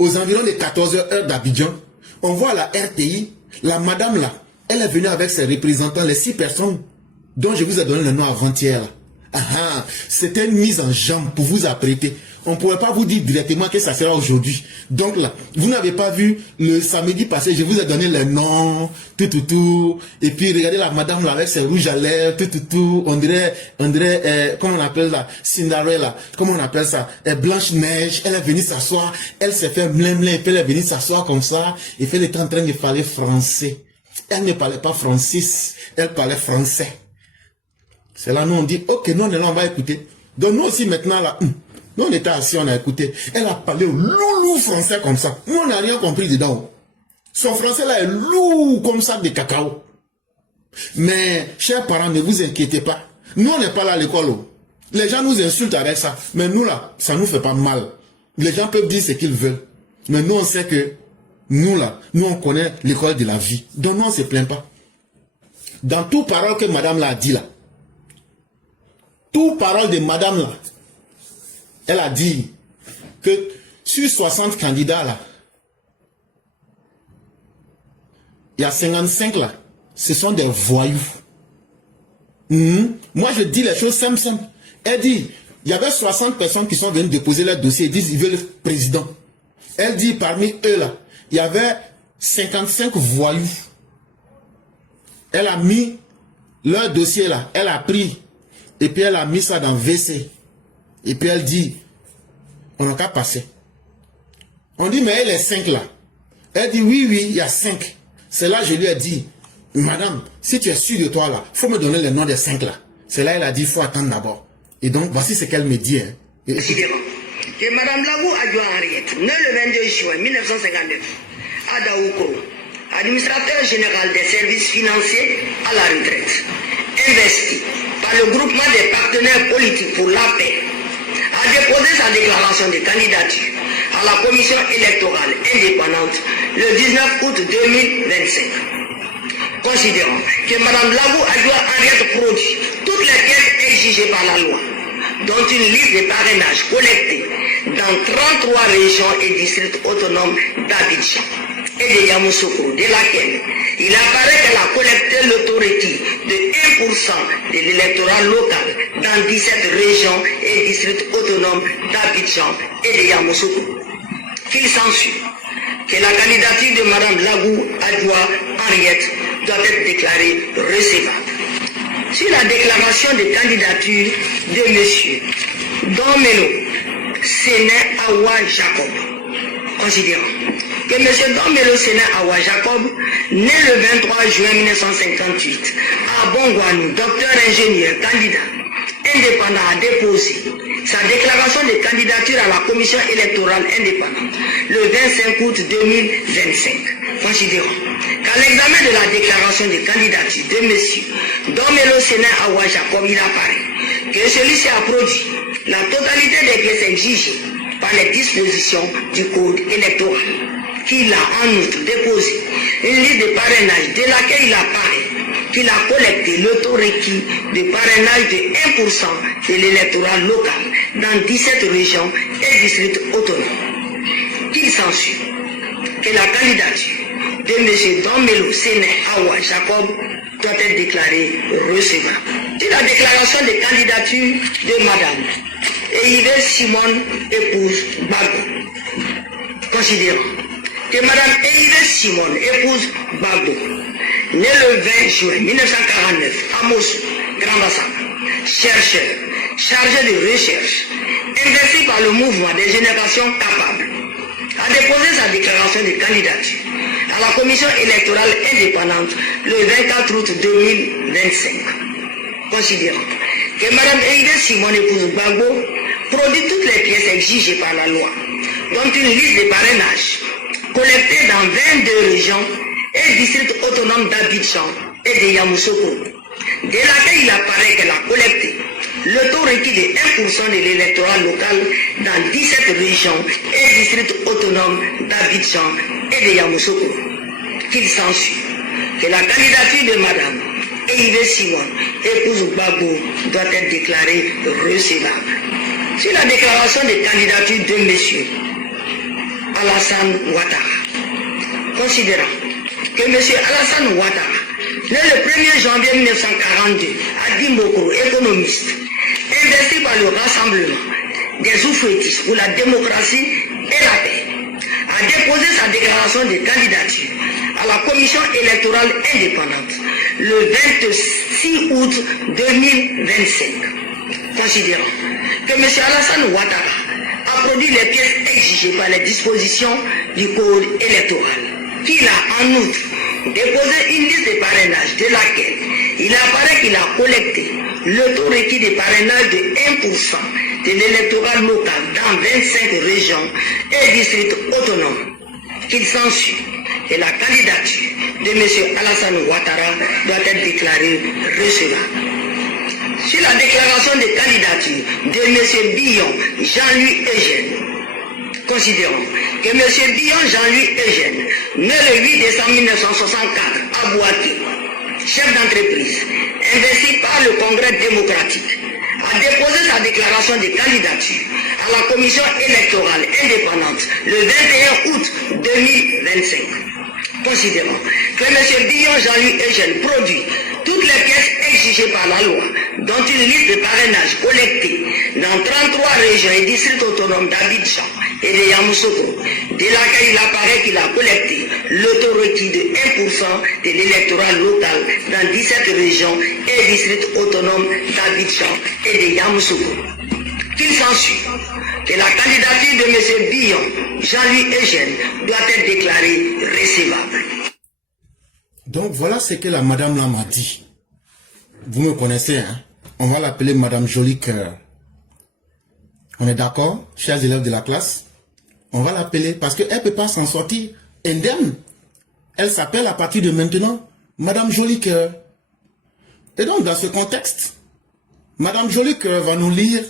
aux environs de 14h heure d'Abidjan, on voit la RTI, la madame là, elle est venue avec ses représentants, les 6 personnes dont je vous ai donné le nom avant-hier. C'était une mise en jambe pour vous apprêter. On ne pouvait pas vous dire directement que ça sera aujourd'hui. Donc là, vous n'avez pas vu le samedi passé, je vous ai donné le nom, tout. Et puis regardez la madame là avec ses rouges à lèvres, tout. On dirait, comment on appelle ça, Cinderella, comment on appelle ça, Blanche-Neige. Elle est venue s'asseoir, elle s'est fait blin, et puis elle est venue s'asseoir comme ça, et puis elle était en train de parler français. Elle ne parlait pas Francis, elle parlait français. C'est là nous on dit, ok, nous on va écouter. Donc nous aussi maintenant là, nous on était assis, on a écouté. Elle a parlé au loulou français comme ça. Nous on n'a rien compris dedans. Son français là est lourd comme ça de cacao. Mais, chers parents, ne vous inquiétez pas. Nous on n'est pas là à l'école. Les gens nous insultent avec ça. Mais nous là, ça nous fait pas mal. Les gens peuvent dire ce qu'ils veulent. Mais nous on sait que, nous là, nous on connaît l'école de la vie. Donc nous on ne se plaint pas. Dans toute parole que madame là a dit là, toute parole de madame là, elle a dit que sur 60 candidats là, il y a 55 là, ce sont des voyous. Moi je dis les choses simples. Elle dit, il y avait 60 personnes qui sont venues déposer leur dossier et disent ils veulent le président. Elle dit parmi eux là, il y avait 55 voyous. Elle a mis leur dossier là, elle a pris. Et puis elle a mis ça dans WC. Et puis elle dit, on n'a qu'à passer. On dit, mais elle est 5 là. Elle dit, oui, il y a 5. C'est là je lui ai dit, madame, si tu es sûre de toi là, il faut me donner le nom des 5 là. C'est là elle a dit, il faut attendre d'abord. Et donc, voici ce qu'elle me dit. Hein. Que madame Lagou Adjoua Henriette, née le 22 juin 1959, à Daoukro, administrateur général des services financiers à la retraite, investi par le groupement des partenaires politiques pour la paix, a déposé sa déclaration de candidature à la commission électorale indépendante le 19 août 2025. Considérant que Mme Lagou Adjoua Henriette produit toutes les pièces exigées par la loi, dont une liste de parrainages collectés dans 33 régions et districts autonomes d'Abidjan et de Yamoussoukro, de laquelle il apparaît qu'elle a collecté l'autorité de 1% de l'électorat local dans 17 régions et districts autonomes d'Abidjan et de Yamoussoukro, qu'il s'ensuit que la candidature de Mme Lagou Adjoua Henriette doit être déclarée recevable. Sur la déclaration de candidature de M. Domelo Séné Awa Jacob, considérant que M. Domelo Séné Awa Jacob, né le 23 juin 1958 à Bongouanou, docteur ingénieur, candidat indépendant, a déposé sa déclaration de candidature à la commission électorale indépendante le 25 août 2025, considérant qu'à l'examen de la déclaration de candidature de M. Domelo Séné Awa Jacob, il apparaît que celui-ci a produit la totalité des pièces exigées par les dispositions du code électoral, qu'il a en outre déposé une liste de parrainage de laquelle il apparaît qu'il a collecté le taux requis de parrainage de 1% de l'électorat local dans 17 régions et districts autonomes. Qu'il s'ensuit que la candidature de M. Domelo Séné Awa Jacob doit être déclarée recevable. C'est la déclaration de candidature de Mme Eyive Simone, épouse Bagbo. Considérant que Mme Eyive Simone, épouse Bagbo, née le 20 juin 1949 à Mossou, Grand Bassam, chercheur, chargé de recherche, investi par le mouvement des générations capables, a déposé sa déclaration de candidature à la commission électorale indépendante le 24 août 2025. Considérant que Mme Eyive Simone, épouse Bagbo, produit toutes les pièces exigées par la loi, dont une liste de parrainage collectée dans 22 régions et districts autonomes d'Abidjan et de Yamoussoukro, de laquelle il apparaît qu'elle a collecté le taux requis de 1% de l'électorat local dans 17 régions et districts autonomes d'Abidjan et de Yamoussoukro, qu'il s'ensuit que la candidature de Mme Eyive Simone, épouse Bagbo, doit être déclarée recevable. Sur la déclaration de candidature de M. Alassane Ouattara. Considérant que M. Alassane Ouattara, né le 1er janvier 1942 à Dimbokro, économiste, investi par le Rassemblement des oufouettistes pour la démocratie et la paix, a déposé sa déclaration de candidature à la commission électorale indépendante le 26 août 2025. Considérant que M. Alassane Ouattara a produit les pièces exigées par les dispositions du code électoral, qu'il a en outre déposé une liste de parrainage de laquelle il apparaît qu'il a collecté le taux requis de parrainage de 1% de l'électorat local dans 25 régions et districts autonomes, qu'il s'ensuit que la candidature de M. Alassane Ouattara doit être déclarée recevable. Sur la déclaration de candidature de M. Billon Jean-Louis Eugène, considérons que M. Billon Jean-Louis Eugène, né le 8 décembre 1964 à Boaké, chef d'entreprise, investi par le Congrès démocratique, a déposé sa déclaration de candidature à la commission électorale indépendante le 21 août 2025. Considérons que M. Billon Jean-Louis Eugène produit toutes les pièces exigées par la loi, dont une liste de parrainage collectée dans 33 régions et districts autonomes d'Abidjan et de Yamoussoukro, de laquelle il apparaît qu'il a collecté le taux requis de 1% de l'électorat local dans 17 régions et districts autonomes d'Abidjan et de Yamoussoukro. Qu'il s'ensuit que la candidature de M. Billon Jean-Louis Eugène doit être déclarée recevable. Donc voilà ce que la madame là m'a dit. Vous me connaissez, hein? On va l'appeler Madame Joli Cœur. On est d'accord, chers élèves de la classe? On va l'appeler parce qu'elle ne peut pas s'en sortir indemne. Elle s'appelle à partir de maintenant Madame Joli Cœur. Et donc dans ce contexte, Madame Joli Cœur va nous lire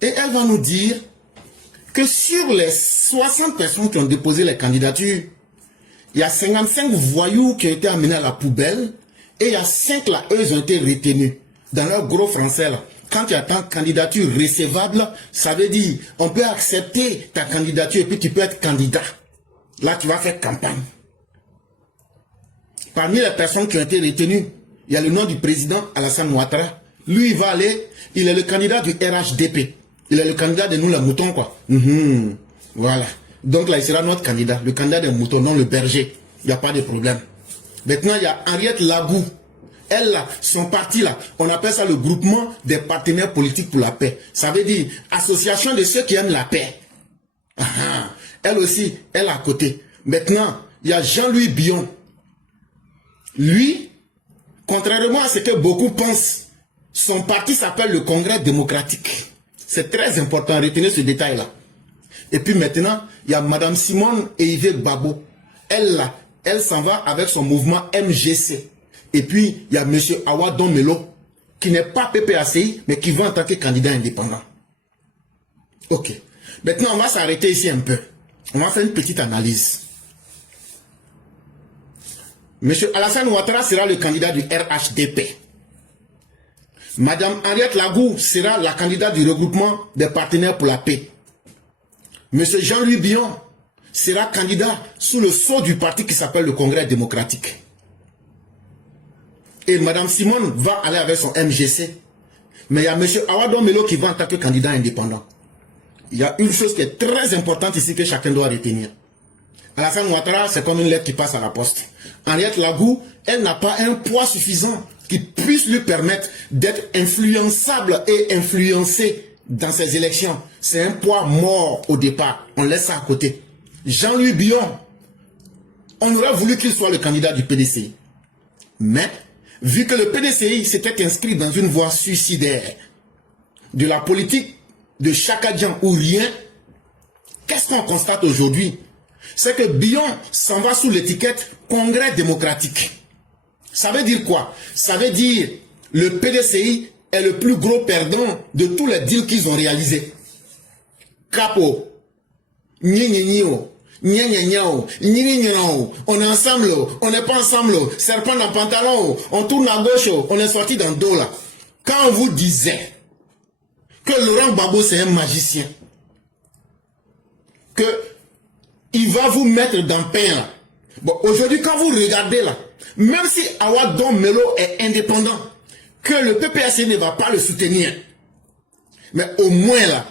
et elle va nous dire que sur les 60 personnes qui ont déposé les candidatures, il y a 55 voyous qui ont été amenés à la poubelle et il y a 5 là, eux, ils ont été retenus. Dans leur gros français là, quand tu attends candidature recevable, ça veut dire on peut accepter ta candidature et puis tu peux être candidat. Là, tu vas faire campagne. Parmi les personnes qui ont été retenues, il y a le nom du président Alassane Ouattara. Lui, il va aller, il est le candidat du RHDP. Il est le candidat de nous, les moutons, quoi. Voilà. Donc là, il sera notre candidat, le candidat des moutons, non le berger. Il n'y a pas de problème. Maintenant, il y a Henriette Lagou. Elle, là, son parti, là, on appelle ça le groupement des partenaires politiques pour la paix. Ça veut dire association de ceux qui aiment la paix. Elle aussi, elle à côté. Maintenant, il y a Jean-Louis Billon. Lui, contrairement à ce que beaucoup pensent, son parti s'appelle le Congrès démocratique. C'est très important, retenez ce détail-là. Et puis maintenant, il y a Madame Simone et Yves Babo. Elle, là, elle s'en va avec son mouvement MGC. Et puis, il y a M. Awadon Melo, qui n'est pas PPACI, mais qui va en tant que candidat indépendant. Ok. Maintenant, on va s'arrêter ici un peu. On va faire une petite analyse. M. Alassane Ouattara sera le candidat du RHDP. Madame Henriette Lagou sera la candidate du regroupement des partenaires pour la paix. M. Jean-Louis Billon sera candidat sous le sceau du parti qui s'appelle le Congrès démocratique. Et Mme Simone va aller avec son MGC. Mais il y a M. Awadon Melo qui va en tant que candidat indépendant. Il y a une chose qui est très importante ici que chacun doit retenir. Alassane Ouattara, c'est comme une lettre qui passe à la poste. Henriette Lagou, elle n'a pas un poids suffisant qui puisse lui permettre d'être influençable et influencé dans ces élections. C'est un poids mort au départ. On laisse ça à côté. Jean-Louis Billon, on aurait voulu qu'il soit le candidat du PDCI. Mais, vu que le PDCI s'était inscrit dans une voie suicidaire de la politique de Chakadjan ou rien, qu'est-ce qu'on constate aujourd'hui? C'est que Billon s'en va sous l'étiquette Congrès démocratique. Ça veut dire quoi? Ça veut dire le PDCI est le plus gros perdant de tous les deals qu'ils ont réalisés. Capo, on est ensemble, on n'est pas ensemble, serpent dans pantalon, on tourne à gauche, on est sorti dans le dos là. Quand on vous disait que Laurent Gbagbo c'est un magicien, que il va vous mettre dans le pain là. Bon, aujourd'hui, quand vous regardez là, même si Awa Don Melo est indépendant, que le PPACI ne va pas le soutenir, mais au moins là,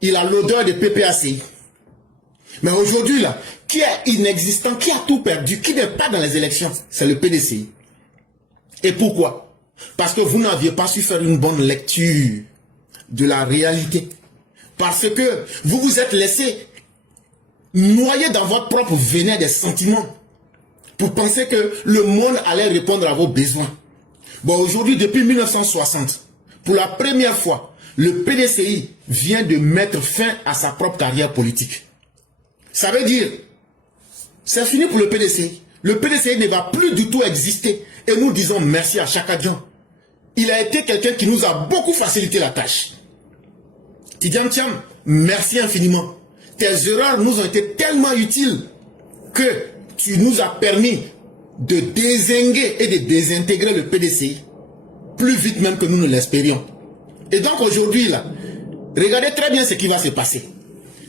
il a l'odeur de PPACI. Mais aujourd'hui là, qui est inexistant, qui a tout perdu, qui n'est pas dans les élections, c'est le PDCI. Et pourquoi? Parce que vous n'aviez pas su faire une bonne lecture de la réalité. Parce que vous vous êtes laissé noyer dans votre propre venin des sentiments pour penser que le monde allait répondre à vos besoins. Bon, aujourd'hui, depuis 1960, pour la première fois, le PDCI vient de mettre fin à sa propre carrière politique. Ça veut dire, c'est fini pour le PDCI. Le PDCI ne va plus du tout exister. Et nous disons merci à Chaka Dian. Il a été quelqu'un qui nous a beaucoup facilité la tâche. Tidjane Thiam, merci infiniment. Tes erreurs nous ont été tellement utiles que tu nous as permis de dézinguer et de désintégrer le PDCI plus vite même que nous ne l'espérions. Et donc aujourd'hui, là, regardez très bien ce qui va se passer.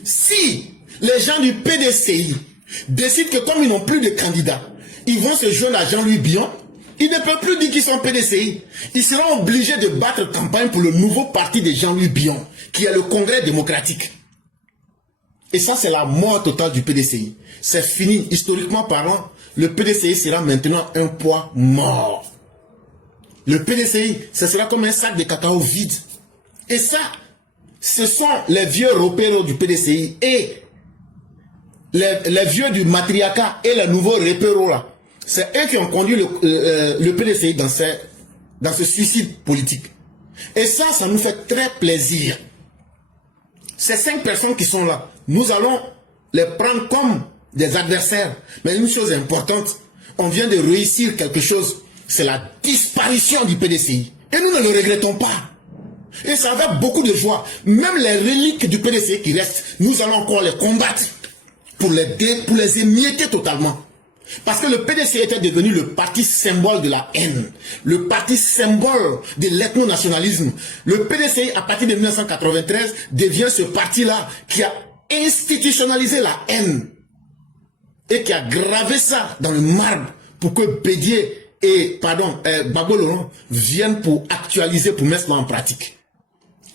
Si les gens du PDCI décident que comme ils n'ont plus de candidats, ils vont se joindre à Jean-Louis Bion, ils ne peuvent plus dire qu'ils sont PDCI. Ils seront obligés de battre campagne pour le nouveau parti de Jean-Louis Bion, qui est le Congrès démocratique. Et ça, c'est la mort totale du PDCI. C'est fini. Historiquement parlant, le PDCI sera maintenant un poids mort. Le PDCI, ce sera comme un sac de cacao vide. Et ça, ce sont les vieux repéros du PDCI et les vieux du matriarcat et les nouveaux repéros là. C'est eux qui ont conduit le PDCI dans ce suicide politique. Et ça nous fait très plaisir. Ces 5 personnes qui sont là, nous allons les prendre comme des adversaires. Mais une chose importante, on vient de réussir quelque chose, c'est la disparition du PDCI. Et nous ne le regrettons pas. Et ça va beaucoup de joie. Même les reliques du PDCI qui restent, nous allons encore les combattre pour les émietter totalement. Parce que le PDCI était devenu le parti symbole de la haine, le parti symbole de l'ethno-nationalisme. Le PDCI, à partir de 1993, devient ce parti-là qui a institutionnalisé la haine et qui a gravé ça dans le marbre pour que Bédié et, Gbagbo Laurent viennent pour actualiser, pour mettre ça en pratique.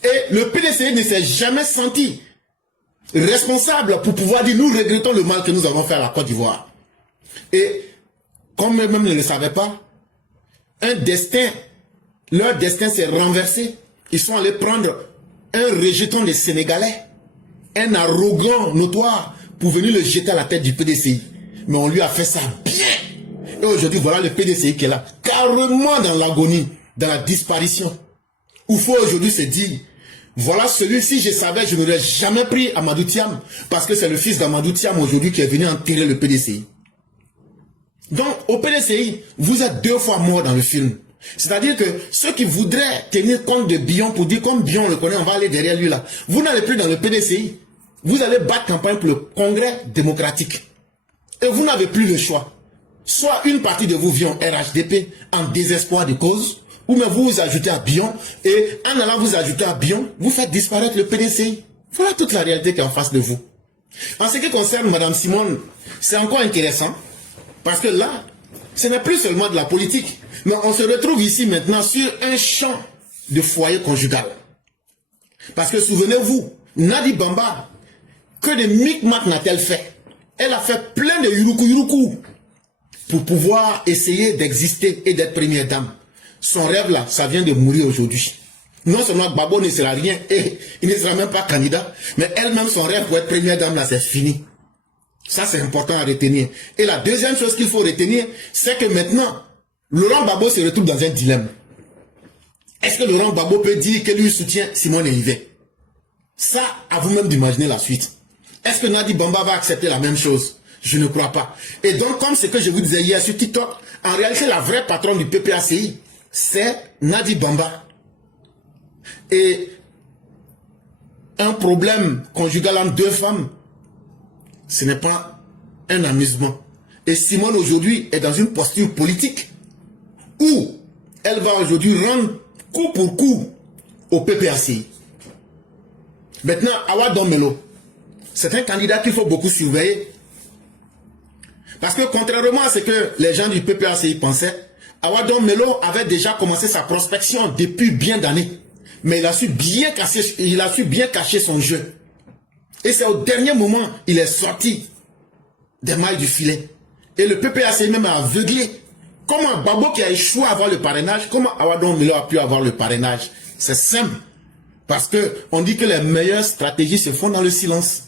Et le PDCI ne s'est jamais senti responsable pour pouvoir dire nous regrettons le mal que nous avons fait à la Côte d'Ivoire. Et comme eux-mêmes ne le savaient pas, leur destin s'est renversé. Ils sont allés prendre un rejeton des Sénégalais, un arrogant notoire, pour venir le jeter à la tête du PDCI. Mais on lui a fait ça bien. Et aujourd'hui, voilà le PDCI qui est là, carrément dans l'agonie, dans la disparition. Il faut aujourd'hui se dire, voilà celui-ci, je savais, je n'aurais jamais pris Amadou Thiam, parce que c'est le fils d'Amadou Thiam aujourd'hui qui est venu enterrer le PDCI. Donc, au PDCI, vous êtes 2 fois mort dans le film. C'est-à-dire que ceux qui voudraient tenir compte de Bion pour dire comme Bion le connaît, on va aller derrière lui là. Vous n'allez plus dans le PDCI. Vous allez battre campagne pour le Congrès démocratique. Et vous n'avez plus le choix. Soit une partie de vous vient en RHDP en désespoir de cause, ou bien vous vous ajoutez à Bion, et en allant vous ajouter à Bion, vous faites disparaître le PDCI. Voilà toute la réalité qui est en face de vous. En ce qui concerne Mme Simone, c'est encore intéressant. Parce que là, ce n'est plus seulement de la politique, mais on se retrouve ici maintenant sur un champ de foyer conjugal. Parce que souvenez-vous, Nadi Bamba, que de micmac n'a-t-elle fait? Elle a fait plein de yuruku pour pouvoir essayer d'exister et d'être première dame. Son rêve là, ça vient de mourir aujourd'hui. Non seulement Gbagbo ne sera rien et il ne sera même pas candidat, mais elle-même son rêve pour être première dame là, c'est fini. Ça, c'est important à retenir. Et la deuxième chose qu'il faut retenir, c'est que maintenant, Laurent Gbagbo se retrouve dans un dilemme. Est-ce que Laurent Gbagbo peut dire que lui soutient Simone Eyivé? Ça, à vous-même d'imaginer la suite. Est-ce que Nadi Bamba va accepter la même chose? Je ne crois pas. Et donc, comme ce que je vous disais hier sur TikTok, en réalité, la vraie patronne du PPACI, c'est Nadi Bamba. Et un problème conjugal entre 2 femmes, ce n'est pas un amusement. Et Simone aujourd'hui est dans une posture politique où elle va aujourd'hui rendre coup pour coup au PPACI. Maintenant, Awa Don Melo, c'est un candidat qu'il faut beaucoup surveiller Parce que contrairement à ce que les gens du PPACI pensaient, Awadon Melo avait déjà commencé sa prospection depuis bien d'années. Mais il a su bien cacher son jeu. Et c'est au dernier moment il est sorti des mailles du filet. Et le PPACI même a aveuglé. Comment Babo qui a échoué à avoir le parrainage, comment Awadon Melo a pu avoir le parrainage? C'est simple. Parce que on dit que les meilleures stratégies se font dans le silence.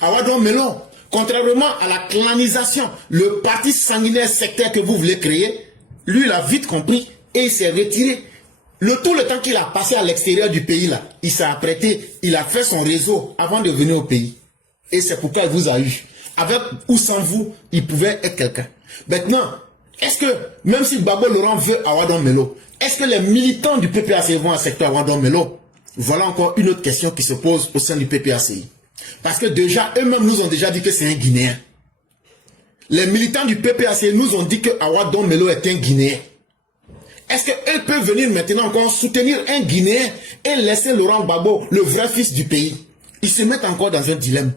Awadon Melo, contrairement à la clanisation, le parti sanguinaire sectaire que vous voulez créer, lui il a vite compris et il s'est retiré. Tout le temps qu'il a passé à l'extérieur du pays, là, il s'est apprêté, il a fait son réseau avant de venir au pays. Et c'est pourquoi il vous a eu. Avec ou sans vous, il pouvait être quelqu'un. Maintenant, est-ce que, même si Babo Laurent veut Awadon Melo, est-ce que les militants du PPACI vont accepter Awadon Melo? Voilà encore une autre question qui se pose au sein du PPACI. Parce que déjà, eux-mêmes nous ont déjà dit que c'est un Guinéen. Les militants du PPACI nous ont dit que Awadon Melo est un Guinéen. Est-ce qu'eux peuvent venir maintenant encore soutenir un Guinéen et laisser Laurent Gbagbo, le vrai fils du pays? Ils se mettent encore dans un dilemme.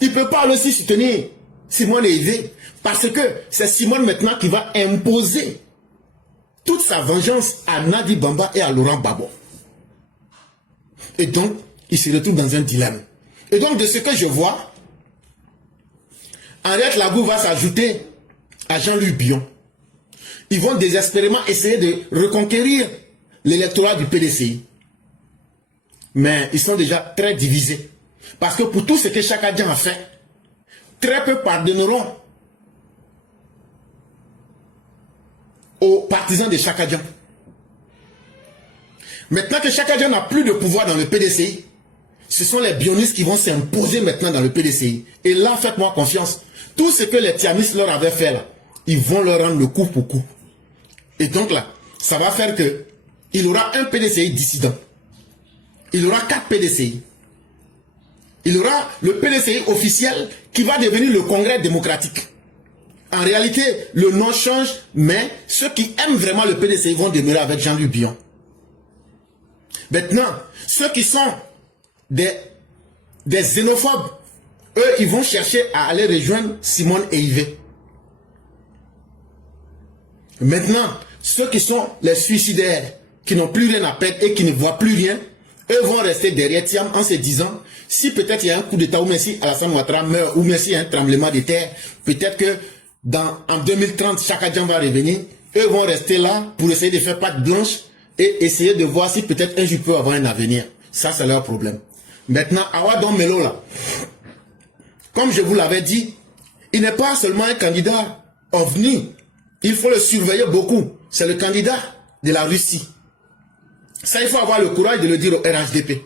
Il ne peut pas aussi soutenir Simone Eivé parce que c'est Simone maintenant qui va imposer toute sa vengeance à Nadi Bamba et à Laurent Gbagbo. Et donc, il se retrouve dans un dilemme. Et donc, de ce que je vois, Henriette Lagou va s'ajouter à Jean-Louis Bion. Ils vont désespérément essayer de reconquérir l'électorat du PDCI. Mais ils sont déjà très divisés. Parce que pour tout ce que Chaka Dian a fait, très peu pardonneront aux partisans de Chaka Dian. Maintenant que Chaka Dian n'a plus de pouvoir dans le PDCI, ce sont les bionistes qui vont s'imposer maintenant dans le PDCI. Et là, faites-moi confiance. Tout ce que les Tiamis leur avaient fait là, ils vont leur rendre le coup pour coup. Et donc là, ça va faire que il aura un PDCI dissident. Il aura 4 PDCI. Il aura le PDCI officiel qui va devenir le Congrès démocratique. En réalité, le nom change, mais ceux qui aiment vraiment le PDCI vont demeurer avec Jean-Louis Bion. Maintenant, ceux qui sont des xénophobes, eux, ils vont chercher à aller rejoindre Simone Eivé. Maintenant, ceux qui sont les suicidaires, qui n'ont plus rien à perdre et qui ne voient plus rien, eux vont rester derrière Thiam en se disant, si peut-être il y a un coup d'État ou même si Alassane Ouattara meurt ou même s'il y a un tremblement de terre, peut-être que en 2030, Chaka Dian va revenir, eux vont rester là pour essayer de faire patte blanche et essayer de voir si peut-être un jour peut avoir un avenir. Ça, c'est leur problème. Maintenant, Awadon Melo là, comme je vous l'avais dit, il n'est pas seulement un candidat ovni. Il faut le surveiller beaucoup. C'est le candidat de la Russie. Ça, il faut avoir le courage de le dire au RHDP.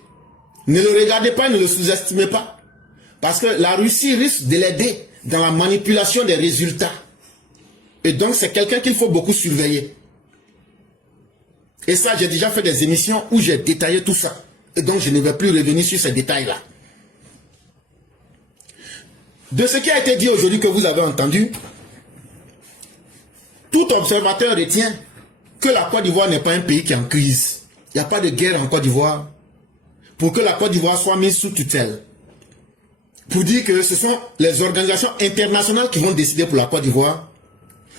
Ne le regardez pas, ne le sous-estimez pas. Parce que la Russie risque de l'aider dans la manipulation des résultats. Et donc, c'est quelqu'un qu'il faut beaucoup surveiller. Et ça, j'ai déjà fait des émissions où j'ai détaillé tout ça. Et donc, je ne vais plus revenir sur ces détails-là. De ce qui a été dit aujourd'hui que vous avez entendu, tout observateur retient que la Côte d'Ivoire n'est pas un pays qui est en crise. Il n'y a pas de guerre en Côte d'Ivoire. Pour que la Côte d'Ivoire soit mise sous tutelle. Pour dire que ce sont les organisations internationales qui vont décider pour la Côte d'Ivoire.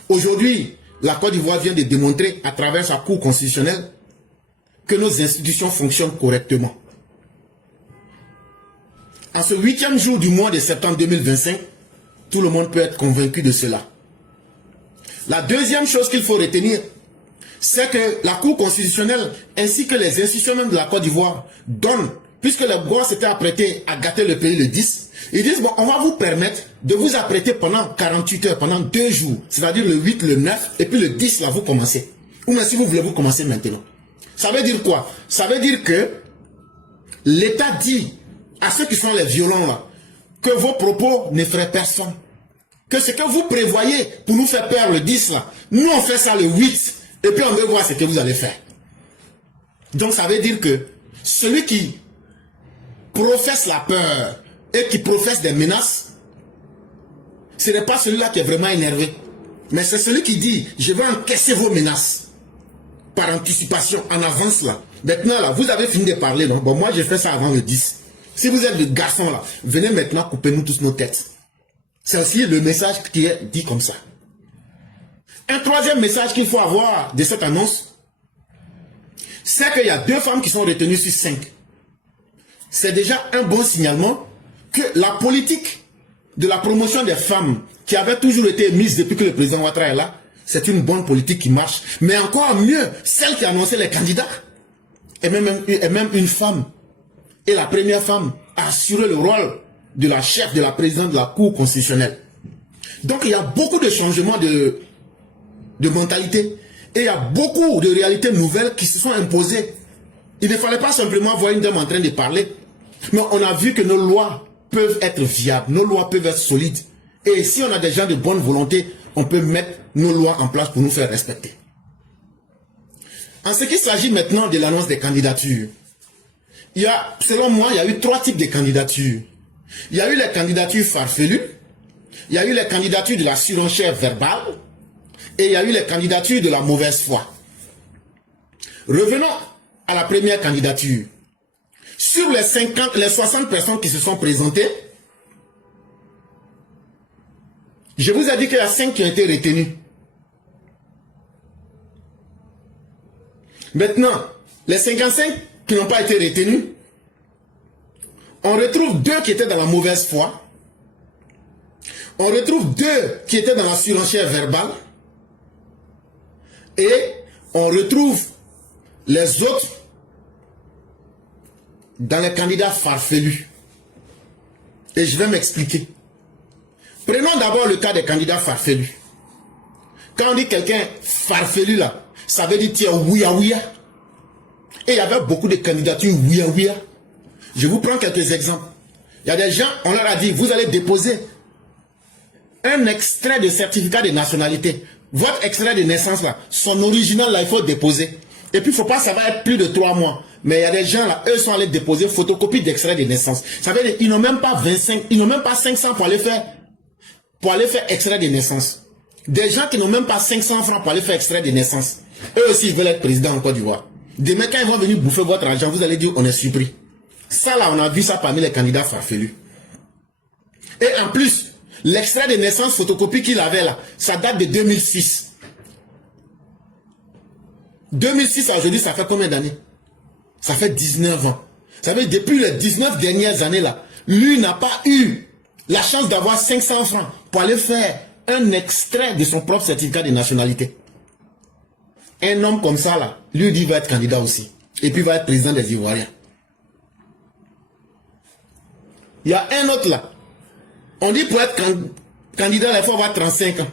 Aujourd'hui, la Côte d'Ivoire vient de démontrer à travers sa cour constitutionnelle que nos institutions fonctionnent correctement. En ce 8e jour du mois de septembre 2025, tout le monde peut être convaincu de cela. La deuxième chose qu'il faut retenir, c'est que la Cour constitutionnelle ainsi que les institutions même de la Côte d'Ivoire donnent, puisque les Bois s'étaient apprêtés à gâter le pays le 10, ils disent, bon, on va vous permettre de vous apprêter pendant 48 heures, pendant 2 jours, c'est-à-dire le 8, le 9, et puis le 10, là, vous commencez. Ou même si vous voulez, vous commencez maintenant. Ça veut dire quoi? Ça veut dire que l'État dit à ceux qui sont les violents là, que vos propos ne feraient personne. Que ce que vous prévoyez pour nous faire peur le 10 là, nous on fait ça le 8, et puis on veut voir ce que vous allez faire. Donc ça veut dire que celui qui professe la peur et qui professe des menaces, ce n'est pas celui-là qui est vraiment énervé. Mais c'est celui qui dit, je vais encaisser vos menaces. Par anticipation, en avance là. Maintenant là, vous avez fini de parler, non? Bon, moi j'ai fait ça avant le 10. Si vous êtes le garçon là, venez maintenant couper nous tous nos têtes. C'est aussi le message qui est dit comme ça. Un troisième message qu'il faut avoir de cette annonce, c'est qu'il y a 2 femmes qui sont retenues sur 5. C'est déjà un bon signalement que la politique de la promotion des femmes qui avait toujours été mise depuis que le président Ouattara est là, c'est une bonne politique qui marche. Mais encore mieux, celle qui a annoncé les candidats est même une femme. Et la première femme a assuré le rôle de la chef de la présidente de la Cour constitutionnelle. Donc il y a beaucoup de changements de mentalité. Et il y a beaucoup de réalités nouvelles qui se sont imposées. Il ne fallait pas simplement voir une dame en train de parler. Mais on a vu que nos lois peuvent être viables, nos lois peuvent être solides. Et si on a des gens de bonne volonté, on peut mettre nos lois en place pour nous faire respecter. En ce qui s'agit maintenant de l'annonce des candidatures, selon moi, il y a eu 3 types de candidatures. Il y a eu les candidatures farfelues, il y a eu les candidatures de la surenchère verbale, et il y a eu les candidatures de la mauvaise foi. Revenons à la première candidature. Sur les 60 personnes qui se sont présentées, je vous ai dit qu'il y a 5 qui ont été retenues. Maintenant, les 55 qui n'ont pas été retenus, on retrouve 2 qui étaient dans la mauvaise foi. On retrouve 2 qui étaient dans la surenchère verbale. Et on retrouve les autres dans les candidats farfelus. Et je vais m'expliquer. Prenons d'abord le cas des candidats farfelus. Quand on dit quelqu'un farfelu là, ça veut dire tiens ouïa ouïa. Et il y avait beaucoup de candidatures ouïa ouïa. Je vous prends quelques exemples. Il y a des gens, on leur a dit, vous allez déposer un extrait de certificat de nationalité. Votre extrait de naissance là, son original là, il faut déposer. Et puis il ne faut pas, ça va être plus de 3 mois. Mais il y a des gens là, eux sont allés déposer photocopie d'extrait de naissance. Ça veut dire, ils n'ont même pas 25, ils n'ont même pas 500 pour aller faire extrait de naissance. Des gens qui n'ont même pas 500 francs pour aller faire extrait de naissance. Eux aussi, ils veulent être présidents en Côte d'Ivoire. Demain, quand ils vont venir bouffer votre argent, vous allez dire, on est surpris. Ça là, on a vu ça parmi les candidats farfelus. Et en plus, l'extrait de naissance photocopie qu'il avait là, ça date de 2006. 2006 à aujourd'hui, ça fait combien d'années? Ça fait 19 ans. Ça veut dire depuis les 19 dernières années là, lui n'a pas eu la chance d'avoir 500 francs pour aller faire un extrait de son propre certificat de nationalité. Un homme comme ça là, lui dit va être candidat aussi. Et puis va être président des Ivoiriens. Il y a un autre là. On dit pour être candidat, il faut avoir 35 ans.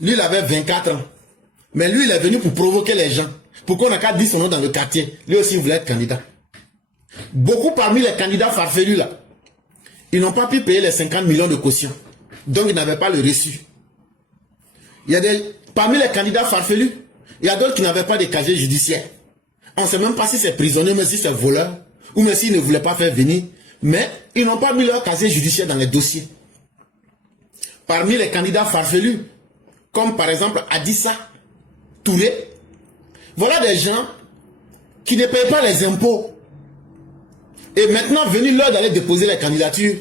Lui, il avait 24 ans. Mais lui, il est venu pour provoquer les gens. Pourquoi on n'a qu'à dire son nom dans le quartier? Lui aussi, il voulait être candidat. Beaucoup parmi les candidats farfelus là, ils n'ont pas pu payer les 50 millions de caution. Donc, ils n'avaient pas le reçu. Il y a parmi les candidats farfelus, il y a d'autres qui n'avaient pas de casier judiciaire. On ne sait même pas si c'est prisonnier, mais si c'est voleur, ou même s'ils ne voulaient pas faire venir. Mais ils n'ont pas mis leur casier judiciaire dans les dossiers. Parmi les candidats farfelus, comme par exemple Adissa Touré, voilà des gens qui ne payent pas les impôts. Et maintenant, venu l'heure d'aller déposer les candidatures,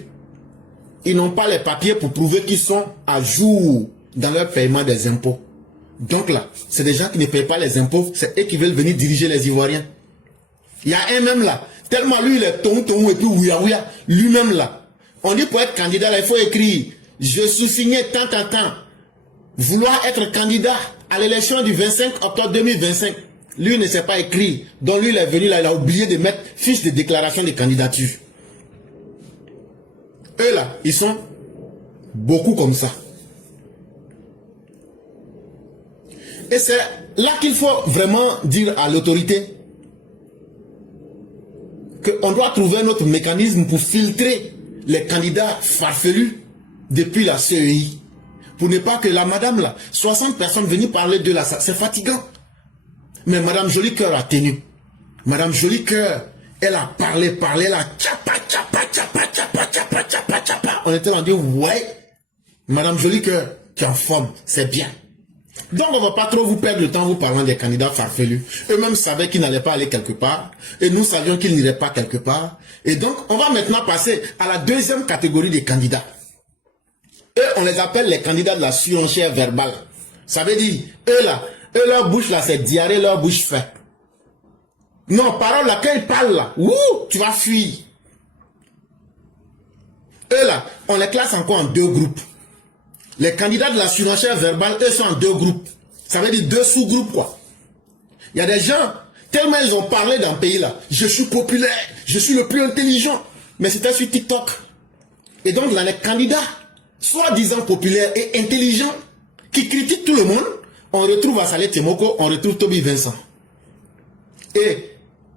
ils n'ont pas les papiers pour prouver qu'ils sont à jour dans leur paiement des impôts. Donc là, c'est des gens qui ne payent pas les impôts, c'est eux qui veulent venir diriger les Ivoiriens. Il y a un même là, tellement lui il est ton et puis ouya ouya, lui-même là. On dit pour être candidat là, il faut écrire, je suis signé tant. Vouloir être candidat à l'élection du 25 octobre 2025. Lui ne sait pas écrire. Donc lui il est venu là, il a oublié de mettre fiche de déclaration de candidature. Eux là, ils sont beaucoup comme ça. Et c'est là qu'il faut vraiment dire à l'autorité qu'on doit trouver un autre mécanisme pour filtrer les candidats farfelus depuis la CEI. Pour ne pas que la madame là, 60 personnes venues parler de là, c'est fatigant. Mais madame Jolicoeur a tenu. Madame Jolicoeur, elle a parlé, elle a tchapa. On était en disant, ouais, madame Jolicoeur, tu es en forme, c'est bien. Donc on ne va pas trop vous perdre le temps vous parlant des candidats farfelus. Eux-mêmes savaient qu'ils n'allaient pas aller quelque part. Et nous savions qu'ils n'iraient pas quelque part. Et donc on va maintenant passer à la deuxième catégorie des candidats. Eux, on les appelle les candidats de la surenchère verbale. Ça veut dire, eux là, eux leur bouche là, c'est diarrhée, leur bouche fait. Non, parole là, quand ils parlent là, tu vas fuir. Eux là, on les classe encore en deux groupes. Les candidats de la surenchère verbale, eux sont en deux groupes. Ça veut dire deux sous-groupes quoi. Il y a des gens, tellement ils ont parlé dans le pays là, je suis populaire, je suis le plus intelligent. Mais c'était sur TikTok. Et donc là, les candidats, soi-disant populaires et intelligents, qui critiquent tout le monde, on retrouve Assalé Temoko, on retrouve Toby Vincent. Et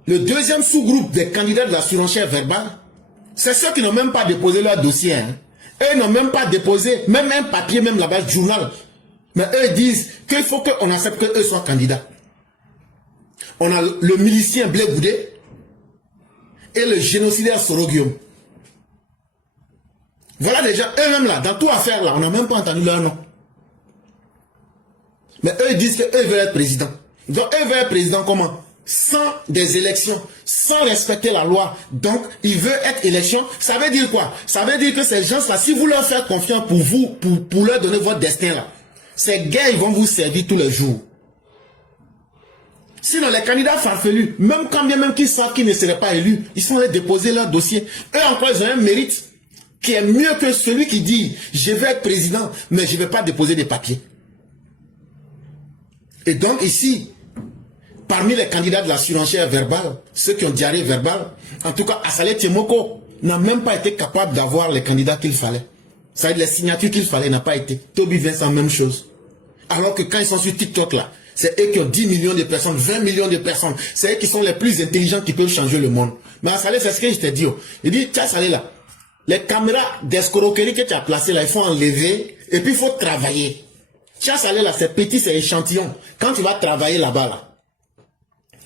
le deuxième sous-groupe des candidats de la surenchère verbale, c'est ceux qui n'ont même pas déposé leur dossier. Hein. Eux n'ont même pas déposé, même un papier, même la base journal. Mais eux disent qu'il faut qu'on accepte qu'eux soient candidats. On a le milicien Blé Goudé et le génocidaire Soro Guillaume. Voilà déjà, eux-mêmes là, dans toute affaire là, on n'a même pas entendu leur nom. Mais eux disent qu'eux veulent être président. Donc eux veulent être président comment? Sans des élections, sans respecter la loi. Donc ils veulent être élection. Ça veut dire quoi? Ça veut dire que ces gens-là, si vous leur faites confiance pour vous, pour leur donner votre destin là, ces gars, ils vont vous servir tous les jours. Sinon, les candidats farfelus, même quand bien même qu'ils savent qu'ils ne seraient pas élus, ils sont allés déposer leur dossier. Eux encore, ils ont un mérite qui est mieux que celui qui dit « Je vais être président, mais je ne vais pas déposer des papiers ». Et donc ici, parmi les candidats de la surenchère verbale, ceux qui ont diarrhée verbale, en tout cas, Assalé Temoko n'a même pas été capable d'avoir les candidats qu'il fallait. Ça veut dire les signatures qu'il fallait n'a pas été. Toby Vincent, même chose. Alors que quand ils sont sur TikTok là, c'est eux qui ont 10 millions de personnes, 20 millions de personnes. C'est eux qui sont les plus intelligents qui peuvent changer le monde. Mais Assalé, c'est ce que je t'ai dit. Il dit, tiens Assalé là, les caméras d'escroquerie que tu as placées là, il faut enlever et puis il faut travailler. Tiens Assalé là, c'est petit, c'est échantillon. Quand tu vas travailler là-bas là,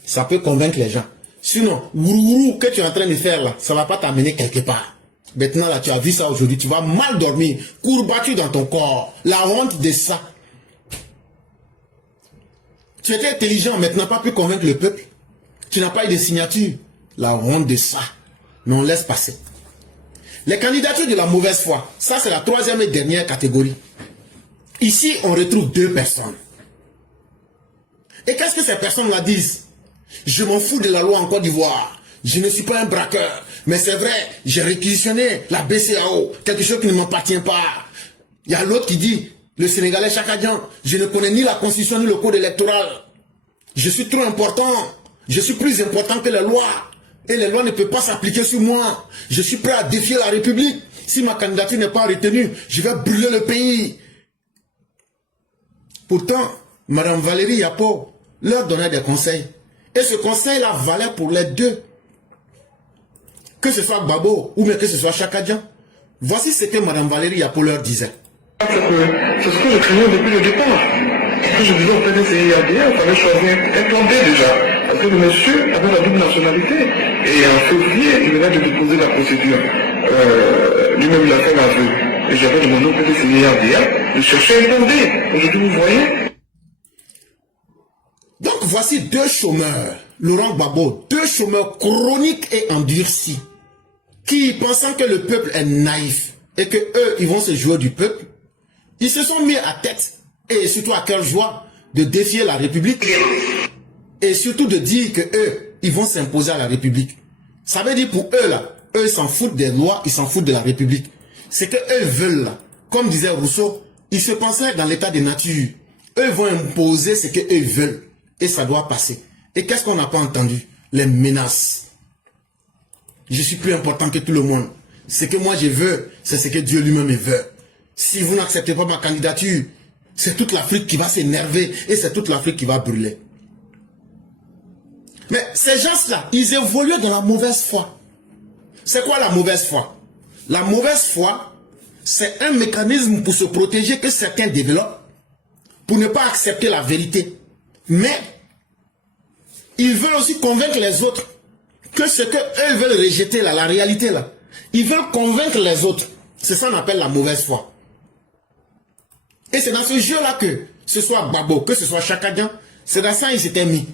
ça peut convaincre les gens. Sinon, wourourou que tu es en train de faire là, ça ne va pas t'amener quelque part. Maintenant là, tu as vu ça aujourd'hui, tu vas mal dormir, courbattu dans ton corps. La honte de ça. Tu étais intelligent, mais tu n'as pas pu convaincre le peuple. Tu n'as pas eu de signature. La honte de ça. Mais on laisse passer. Les candidatures de la mauvaise foi, ça c'est la troisième et dernière catégorie. Ici, on retrouve deux personnes. Et qu'est-ce que ces personnes-là disent? Je m'en fous de la loi en Côte d'Ivoire. Je ne suis pas un braqueur. Mais c'est vrai, j'ai réquisitionné la BCAO, quelque chose qui ne m'appartient pas. Il y a l'autre qui dit, le Sénégalais Chakadian, je ne connais ni la constitution ni le code électoral. Je suis trop important. Je suis plus important que les lois. Et les lois ne peuvent pas s'appliquer sur moi. Je suis prêt à défier la République. Si ma candidature n'est pas retenue, je vais brûler le pays. Pourtant, Mme Valérie Yapo leur donnait des conseils. Et ce conseil-là valait pour les deux. Que ce soit Gbagbo ou bien que ce soit Chakadian. Voici ce que Mme Valérie Yapo leur disait. C'est ce que je craignais depuis le départ. Ce que je disais au PDCIAD, il fallait choisir un plan B déjà. Parce que le monsieur avait la double nationalité. Et en février, il venait de déposer la procédure. Lui-même, il a fait l'aveu. Et j'avais demandé au PDCIAD de chercher un plan B. Aujourd'hui, vous voyez. Donc voici deux chômeurs, Laurent Gbagbo, deux chômeurs chroniques et endurcis, qui pensant que le peuple est naïf et que eux, ils vont se jouer du peuple, ils se sont mis à tête, et surtout à cœur joie, de défier la République, et surtout de dire que eux, ils vont s'imposer à la République. Ça veut dire pour eux là, eux s'en foutent des lois, ils s'en foutent de la République. C'est que eux veulent là, comme disait Rousseau, ils se pensaient dans l'état de nature. Eux vont imposer ce que eux veulent. Et ça doit passer. Et qu'est-ce qu'on n'a pas entendu? Les menaces. Je suis plus important que tout le monde. Ce que moi je veux, c'est ce que Dieu lui-même veut. Si vous n'acceptez pas ma candidature, c'est toute l'Afrique qui va s'énerver et c'est toute l'Afrique qui va brûler. Mais ces gens-là, ils évoluent dans la mauvaise foi. C'est quoi la mauvaise foi? La mauvaise foi, c'est un mécanisme pour se protéger que certains développent pour ne pas accepter la vérité. Mais ils veulent aussi convaincre les autres que ce qu'eux veulent rejeter là, la réalité là, ils veulent convaincre les autres. C'est ça qu'on appelle la mauvaise foi. Et c'est dans ce jeu-là que ce soit Gbagbo, que ce soit Chakadian, c'est dans ça qu'ils s'étaient mis.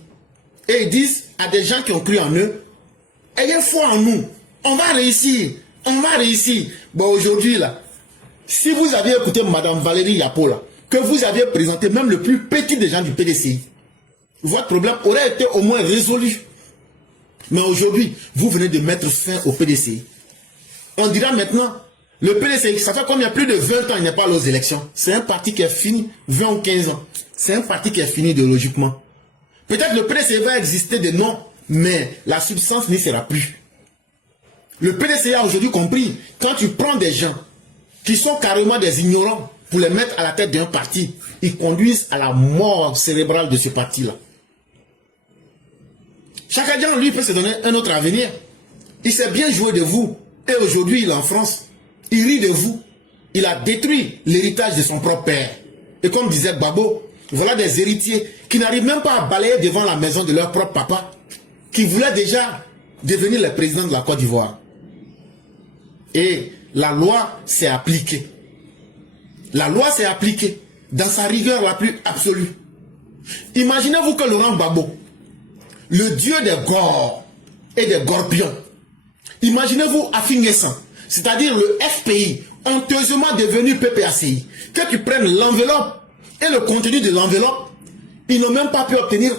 Et ils disent à des gens qui ont cru en eux, ayez foi en nous, on va réussir, on va réussir. Bon aujourd'hui là, Si vous aviez écouté Madame Valérie Yapola, que vous aviez présenté même le plus petit des gens du PDCI, votre problème aurait été au moins résolu. Mais aujourd'hui, vous venez de mettre fin au PDCI. On dira maintenant, le PDCI, ça fait combien? Plus de 20 ans, il n'est pas allé aux élections. C'est un parti qui est fini, 20 ou 15 ans. C'est un parti qui est fini idéologiquement. Peut-être le PDCI va exister de nom, mais la substance n'y sera plus. Le PDCI a aujourd'hui compris, quand tu prends des gens qui sont carrément des ignorants pour les mettre à la tête d'un parti, ils conduisent à la mort cérébrale de ce parti-là. Chacun d'entre lui peut se donner un autre avenir. Il s'est bien joué de vous. Et aujourd'hui, il est en France. Il rit de vous. Il a détruit l'héritage de son propre père. Et comme disait Babo, voilà des héritiers qui n'arrivent même pas à balayer devant la maison de leur propre papa, qui voulaient déjà devenir le président de la Côte d'Ivoire. Et la loi s'est appliquée. La loi s'est appliquée dans sa rigueur la plus absolue. Imaginez-vous que Laurent Gbagbo, le dieu des Gors et des Gorpions, imaginez-vous Afingessan, c'est-à-dire le FPI, honteusement devenu PPACI, que tu prennes l'enveloppe et le contenu de l'enveloppe, ils n'ont même pas pu obtenir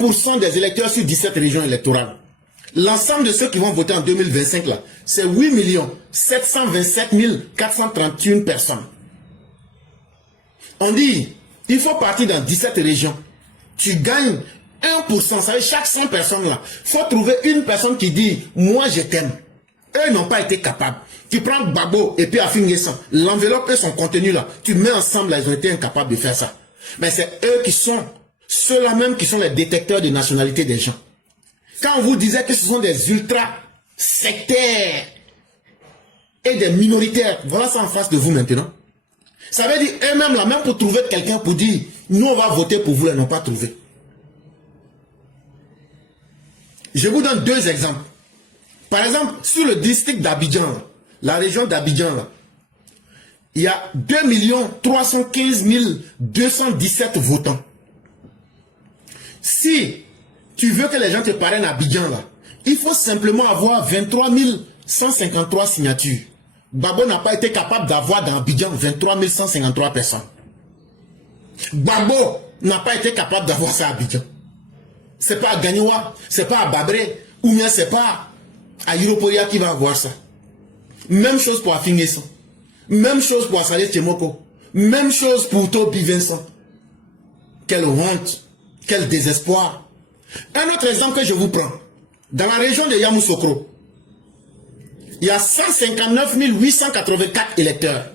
1% des électeurs sur 17 régions électorales. L'ensemble de ceux qui vont voter en 2025, là, c'est 8 727 431 personnes. On dit, il faut partir dans 17 régions. Tu gagnes 1%, ça veut dire chaque 100 personnes là. Il faut trouver une personne qui dit, moi je t'aime. Eux n'ont pas été capables. Tu prends Babo et puis Afingessan, l'enveloppe et son contenu là, tu mets ensemble, là, ils ont été incapables de faire ça. Mais c'est eux qui sont, ceux-là même qui sont les détecteurs de nationalité des gens. Quand on vous disait que ce sont des ultra-sectaires et des minoritaires, voilà ça en face de vous maintenant. Ça veut dire, eux-mêmes là, même pour trouver quelqu'un pour dire, nous on va voter pour vous, ils n'ont pas trouvé. Je vous donne deux exemples. Par exemple, sur le district d'Abidjan, la région d'Abidjan, il y a 2 315 217 votants. Si tu veux que les gens te parrainent à Abidjan, là, il faut simplement avoir 23 153 signatures. Babo n'a pas été capable d'avoir dans Abidjan 23 153 personnes. Babo n'a pas été capable d'avoir ça à Abidjan. C'est pas à Ganiwa, c'est pas à Babré, ou bien c'est pas à Europoria qui va avoir ça. Même chose pour Afingessan. Même chose pour Assalé Tchemoko. Même chose pour Tobi Vincent. Quelle honte, quel désespoir. Un autre exemple que je vous prends. Dans la région de Yamoussoukro, il y a 159 884 électeurs.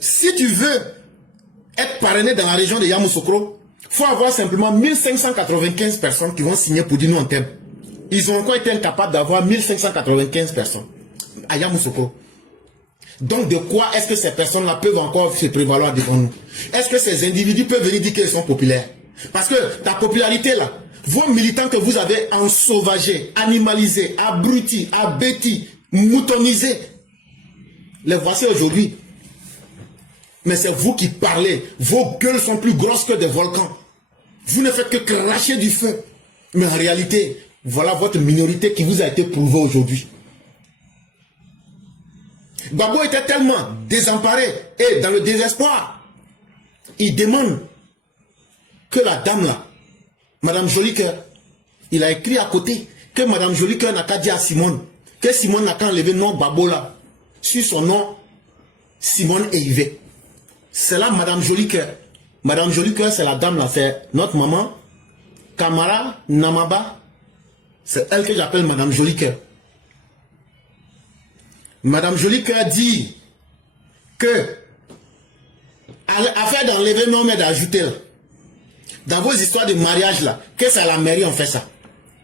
Si tu veux être parrainé dans la région de Yamoussoukro, il faut avoir simplement 1595 personnes qui vont signer pour dire nous en thème. Ils ont encore été incapables d'avoir 1595 personnes à Yamoussoukro. Donc de quoi est-ce que ces personnes-là peuvent encore se prévaloir devant nous? Est-ce que ces individus peuvent venir dire qu'ils sont populaires? Parce que ta popularité là, vos militants que vous avez ensauvagés, animalisés, abrutis, abêtis, moutonisés, les voici aujourd'hui. Mais c'est vous qui parlez. Vos gueules sont plus grosses que des volcans. Vous ne faites que cracher du feu. Mais en réalité, voilà votre minorité qui vous a été prouvée aujourd'hui. Babo était tellement désemparé et dans le désespoir. Il demande que la dame là, Madame Jolicoeur, il a écrit à côté que Madame Jolicoeur n'a qu'à dire à Simone, que Simone n'a qu'à enlever le nom Babo là, sur son nom, Simone et Yves. C'est là Madame Jolicoeur. Madame Jolicoeur, c'est la dame là, c'est notre maman, Kamara Namaba. C'est elle que j'appelle Madame Jolicoeur. Madame Jolicoeur dit que affaire d'enlever nom et d'ajouter dans vos histoires de mariage là, que c'est à la mairie on fait ça.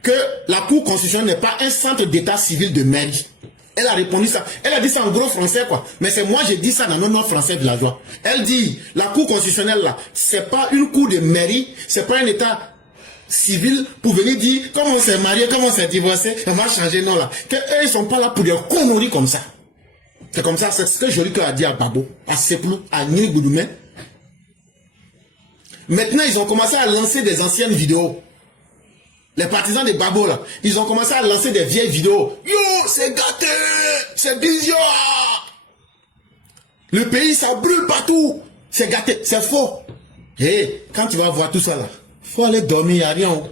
Que la Cour constitutionnelle n'est pas un centre d'état civil de mairie. Elle a répondu ça. Elle a dit ça en gros français quoi. Mais c'est moi j'ai dit ça dans notre français villageois. Elle dit la Cour constitutionnelle là, c'est pas une cour de mairie, c'est pas un état civil pour venir dire comment on s'est marié, comment on s'est divorcé, on va changer non là. Que eux ils sont pas là pour des conneries comme ça. C'est comme ça, c'est ce que Jolicoeur a dit à Babo, à Seplou, à Nini Goudoumé. Maintenant ils ont commencé à lancer des anciennes vidéos. Les partisans de Babo là, ils ont commencé à lancer des vieilles vidéos. Yo, c'est gâté, c'est bizarre. Le pays, ça brûle partout. C'est gâté, c'est faux. Et quand tu vas voir tout ça là, faut aller dormir, il n'y a rien.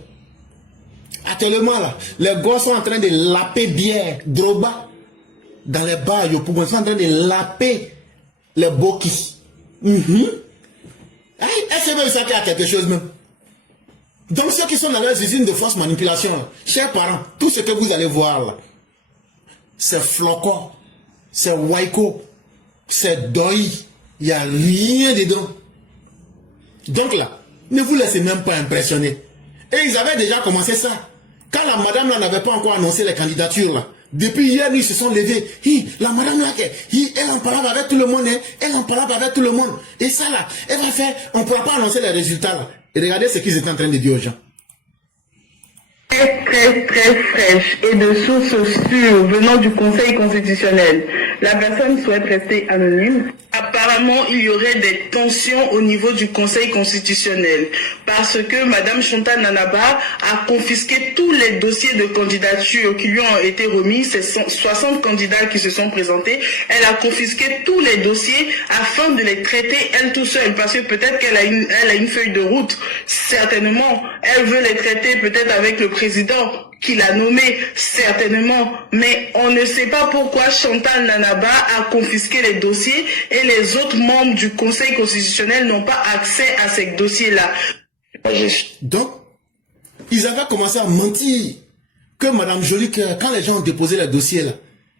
Actuellement là, les gosses sont en train de laper bière, droba, dans les bars, ils sont en train de laper les bokis. Est-ce que ça qu'il y a quelque chose même? Donc ceux qui sont dans les usines de force manipulation, là, chers parents, tout ce que vous allez voir là, c'est flocon, c'est waiko, c'est doi, il n'y a rien dedans. Donc là, ne vous laissez même pas impressionner. Et ils avaient déjà commencé ça. Quand la madame là n'avait pas encore annoncé les candidatures là, depuis hier, ils se sont levés. La madame là, elle en parle avec tout le monde. Hein? Elle en parle avec tout le monde. Et ça là, elle va faire, on ne pourra pas annoncer les résultats là. Et regardez ce qu'ils étaient en train de dire aux gens. Très fraîche et de sources sûres venant du Conseil constitutionnel. La personne souhaite rester anonyme. Apparemment, il y aurait des tensions au niveau du Conseil constitutionnel parce que Madame Chantal Nanaba a confisqué tous les dossiers de candidature qui lui ont été remis. C'est 60 candidats qui se sont présentés. Elle a confisqué tous les dossiers afin de les traiter elle tout seule parce que peut-être qu'elle a une feuille de route. Certainement, elle veut les traiter peut-être avec le président qui l'a nommé, certainement, mais on ne sait pas pourquoi Chantal Nanaba a confisqué les dossiers et les autres membres du Conseil constitutionnel n'ont pas accès à ces dossiers-là. Donc, ils avaient commencé à mentir que Madame Jolicoeur, quand les gens ont déposé les dossiers là,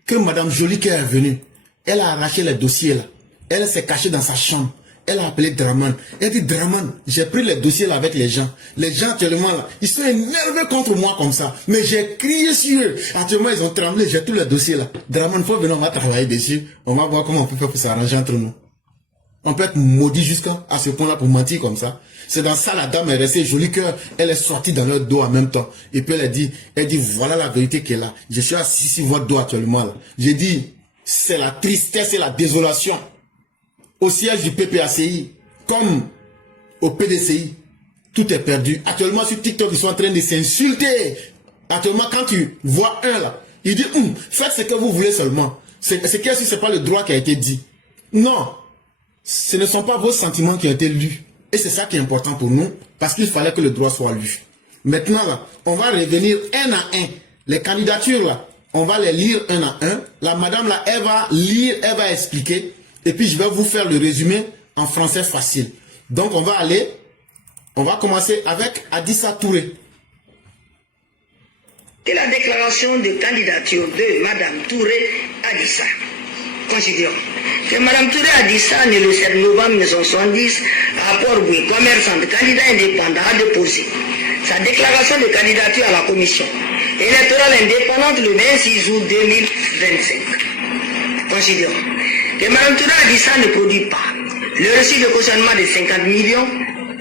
que Madame Jolicoeur est venue, elle a arraché les dossiers là, elle s'est cachée dans sa chambre. Elle a appelé Draman. Elle dit, Draman, j'ai pris les dossiers là avec les gens. Les gens actuellement là, ils sont énervés contre moi comme ça. Mais j'ai crié sur eux. Actuellement, ils ont tremblé. J'ai tous les dossiers là. Draman, faut venir, on va travailler dessus. On va voir comment on peut faire pour s'arranger entre nous. On peut être maudit jusqu'à ce point là pour mentir comme ça. C'est dans ça la dame est restée Jolicoeur. Elle est sortie dans leur dos en même temps. Et puis elle dit, voilà la vérité qu'elle a. Je suis assis sur votre dos actuellement là. J'ai dit, c'est la tristesse et la désolation. Au siège du PPACI, comme au PDCI, tout est perdu. Actuellement, sur TikTok, ils sont en train de s'insulter. Actuellement, quand tu vois un là, il dit, faites ce que vous voulez seulement. C'est pas le droit qui a été dit. Non, ce ne sont pas vos sentiments qui ont été lus. Et c'est ça qui est important pour nous, parce qu'il fallait que le droit soit lu. Maintenant, là, on va revenir un à un. Les candidatures, là, on va les lire un à un. La madame, là, elle va lire, elle va expliquer. Et puis, je vais vous faire le résumé en français facile. Donc, on va commencer avec Adissa Touré. Et la déclaration de candidature de Madame Touré Adissa. Considérons que Madame Touré Adissa, née le 7 novembre 1970, à Port-Boué, commerçante, candidat indépendant, a déposé sa déclaration de candidature à la commission électorale indépendante le 26 août 2025. Considérons que Mme Touré Adissa ne produit pas le reçu de cautionnement de 50 millions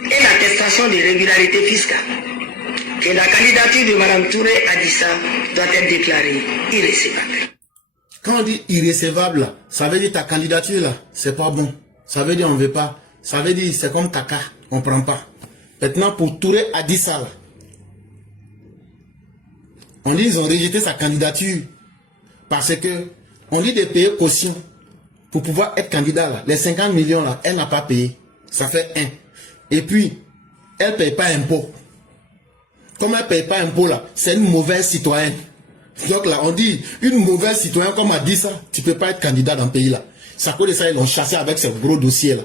et l'attestation de régularité fiscale. Que la candidature de Mme Touré Adissa doit être déclarée irrécevable. Quand on dit irrécevable, ça veut dire ta candidature là, c'est pas bon. Ça veut dire on veut pas. Ça veut dire c'est comme caca, on prend pas. Maintenant pour Touré Adissa là, on dit ils ont rejeté sa candidature parce que on dit de payer caution. Pour pouvoir être candidat là, les 50 millions là, elle n'a pas payé. Ça fait 1. Et puis, elle ne paye pas impôt. Comme elle ne paye pas impôt là, c'est une mauvaise citoyenne. Donc là, on dit, une mauvaise citoyenne, comme a dit ça, tu ne peux pas être candidat dans le pays là. Ça cause de ça, ils l'ont chassé avec ce gros dossier là.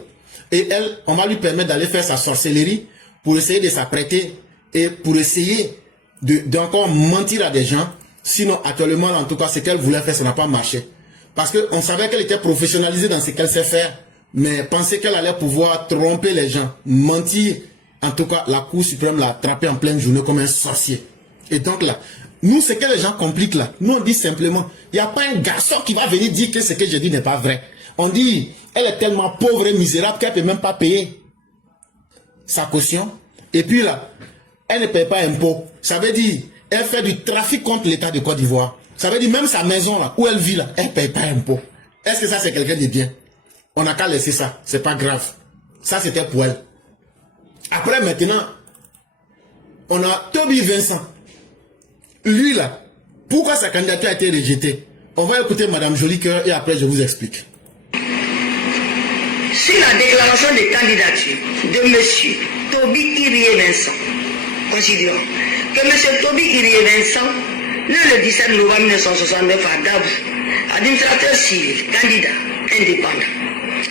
Et elle, on va lui permettre d'aller faire sa sorcellerie pour essayer de s'apprêter et pour essayer d'encore mentir à des gens. Sinon, actuellement, en tout cas, ce qu'elle voulait faire, ça n'a pas marché. Parce qu'on savait qu'elle était professionnalisée dans ce qu'elle sait faire, mais penser qu'elle allait pouvoir tromper les gens, mentir, en tout cas, la Cour suprême l'a attrapé en pleine journée comme un sorcier. Et donc là, nous, ce que les gens compliquent là, nous on dit simplement, il n'y a pas un garçon qui va venir dire que ce que je dis n'est pas vrai. On dit, elle est tellement pauvre et misérable qu'elle ne peut même pas payer sa caution. Et puis là, elle ne paye pas impôt. Ça veut dire, elle fait du trafic contre l'État de Côte d'Ivoire. Ça veut dire même sa maison là, où elle vit là, elle ne paye pas impôt. Est-ce que ça c'est quelqu'un de bien? On n'a qu'à laisser ça, c'est pas grave. Ça c'était pour elle. Après maintenant, on a Toby Vincent. Lui là, pourquoi sa candidature a été rejetée? On va écouter Madame Jolicoeur et après je vous explique. Sur la déclaration de candidature de M. Toby Irie Vincent, considérons que M. Toby Irie Vincent, né le 17 novembre 1969 à Dabou, administrateur civil, candidat indépendant,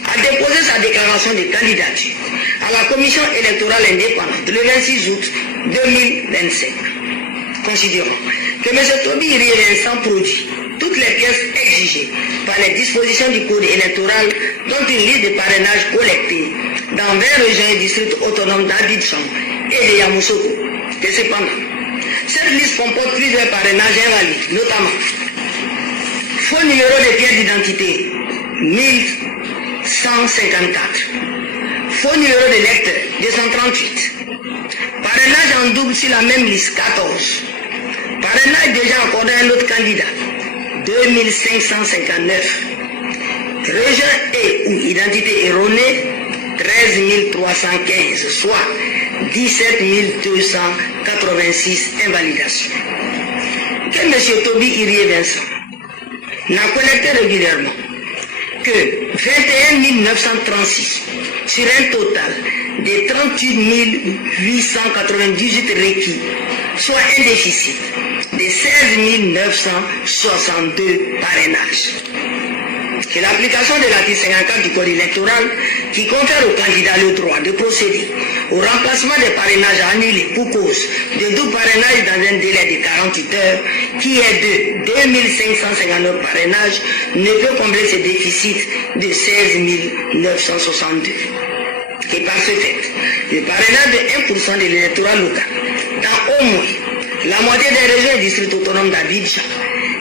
a déposé sa déclaration de candidature à la commission électorale indépendante le 26 août 2025. Considérons que M. Toby Irie Vincent produit toutes les pièces exigées par les dispositions du code électoral, dont une liste de parrainage collectée dans 20 régions et districts autonomes d'Abidjan et de Yamoussoukro. Et cependant, cette liste comporte plusieurs parrainages invalides, notamment faux numéro de pièce d'identité 1154, faux numéro de lecteur 238, parrainage en double sur la même liste 14, parrainage déjà accordé à un autre candidat 2559, région et ou identité erronée 13 315, soit 17 286 invalidations. Que M. Toby Irie Vincent n'a collecté régulièrement que 21 936 sur un total de 38 898 requis, soit un déficit de 16 962 parrainages. Que l'application de l'article 54 du Code électoral, qui confère au candidat le droit de procéder au remplacement des parrainages annulés pour cause de double parrainage dans un délai de 48 heures, qui est de 2559 parrainages, ne peut combler ce déficit de 16 962. Et par ce fait, le parrainage de 1% de l'électorat local dans au moins la moitié des régions et districts autonomes d'Abidjan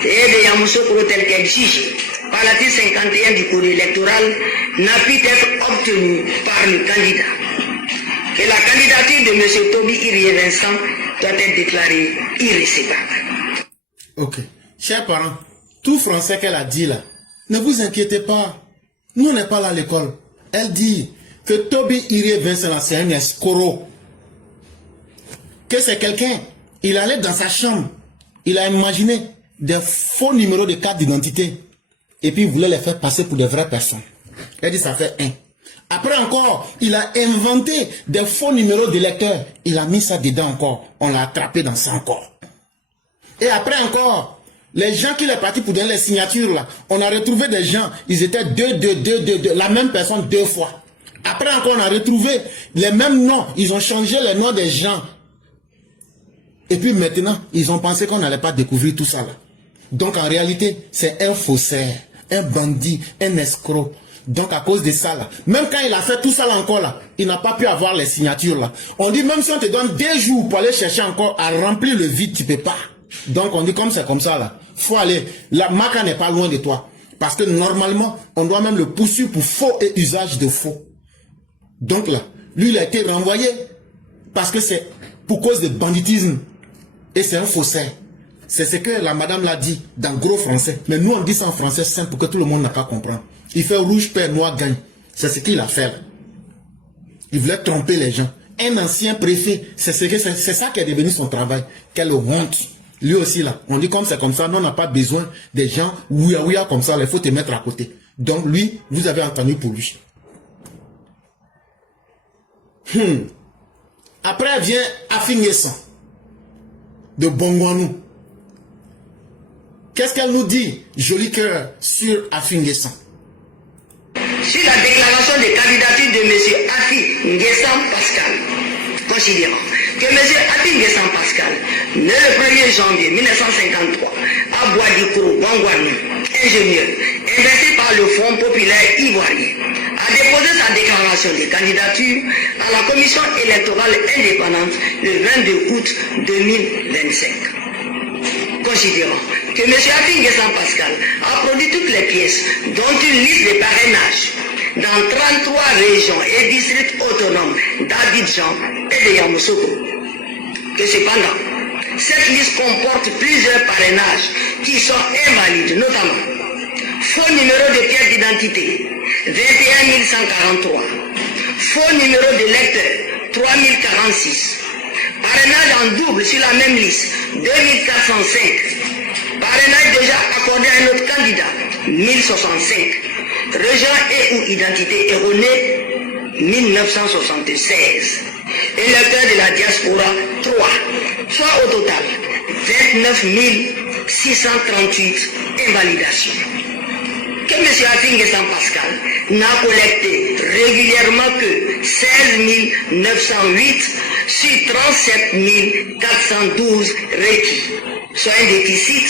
et de Yamoussoukro tel qu'elle jugée par l'article 51 du Code électoral n'a pu être obtenu par le candidat. Que la candidature de M. Toby Irie Vincent doit être déclarée irrécevable. Ok. Chers parents, tout français qu'elle a dit là, ne vous inquiétez pas. Nous, on n'est pas là à l'école. Elle dit que Toby Irie Vincent, c'est un escroc. Que c'est quelqu'un. Il allait dans sa chambre. Il a imaginé des faux numéros de carte d'identité. Et puis il voulait les faire passer pour de vraies personnes. Elle dit ça fait 1. Après encore, il a inventé des faux numéros d'électeurs. Il a mis ça dedans encore. On l'a attrapé dans ça encore. Et après encore, les gens qui sont partis pour donner les signatures là, on a retrouvé des gens, ils étaient deux, la même personne 2 fois. Après encore, on a retrouvé les mêmes noms. Ils ont changé les noms des gens. Et puis maintenant, ils ont pensé qu'on n'allait pas découvrir tout ça là. Donc en réalité, c'est un faussaire, un bandit, un escroc. Donc à cause de ça là, même quand il a fait tout ça là encore là, il n'a pas pu avoir les signatures là. On dit même si on te donne 2 jours pour aller chercher encore à remplir le vide, tu peux pas. Donc on dit comme c'est comme ça là, faut aller. La Maca n'est pas loin de toi. Parce que normalement, on doit même le poursuivre pour faux et usage de faux. Donc là, lui il a été renvoyé parce que c'est pour cause de banditisme. Et c'est un faussaire. C'est ce que la madame l'a dit dans gros français. Mais nous on dit ça en français simple pour que tout le monde n'a pas compris. Il fait rouge, perd, noir, gagne. C'est ce qu'il a fait. Il voulait tromper les gens. Un ancien préfet, c'est ça qui est devenu son travail. Quelle honte. Lui aussi là, on dit comme c'est comme ça, nous on n'a pas besoin des gens ouïa comme ça, il faut te mettre à côté. Donc lui, vous avez entendu pour lui. Après vient Afingesan de Bongwanou. Qu'est-ce qu'elle nous dit, joli cœur, sur Afingesan? Sur la déclaration de candidature de M. Afingesan Pascal, considérant que M. Afingesan Pascal, né le 1er janvier 1953 à Bois-du-Cros, Bongwanou, ingénieur, investi par le Front populaire ivoirien, a déposé sa déclaration de candidature à la commission électorale indépendante le 22 août 2025. Considérant que M. Afingesan Pascal a produit toutes les pièces, dont une liste de parrainage, dans 33 régions et districts autonomes d'Abidjan et de Yamoussoukro. Que cependant, cette liste comporte plusieurs parrainages qui sont invalides, notamment faux numéro de pièce d'identité 21 143, faux numéro de lecteur 3046, parrainage en double sur la même liste 2405, parrainage déjà accordé à un autre candidat 1065, Région et ou identité erronée, 1976. Électeurs de la diaspora, 3. Soit au total, 29 638 invalidations. Que M. Afinguessan Pascal n'a collecté régulièrement que 16 908 sur 37 412 requis, soit un déficit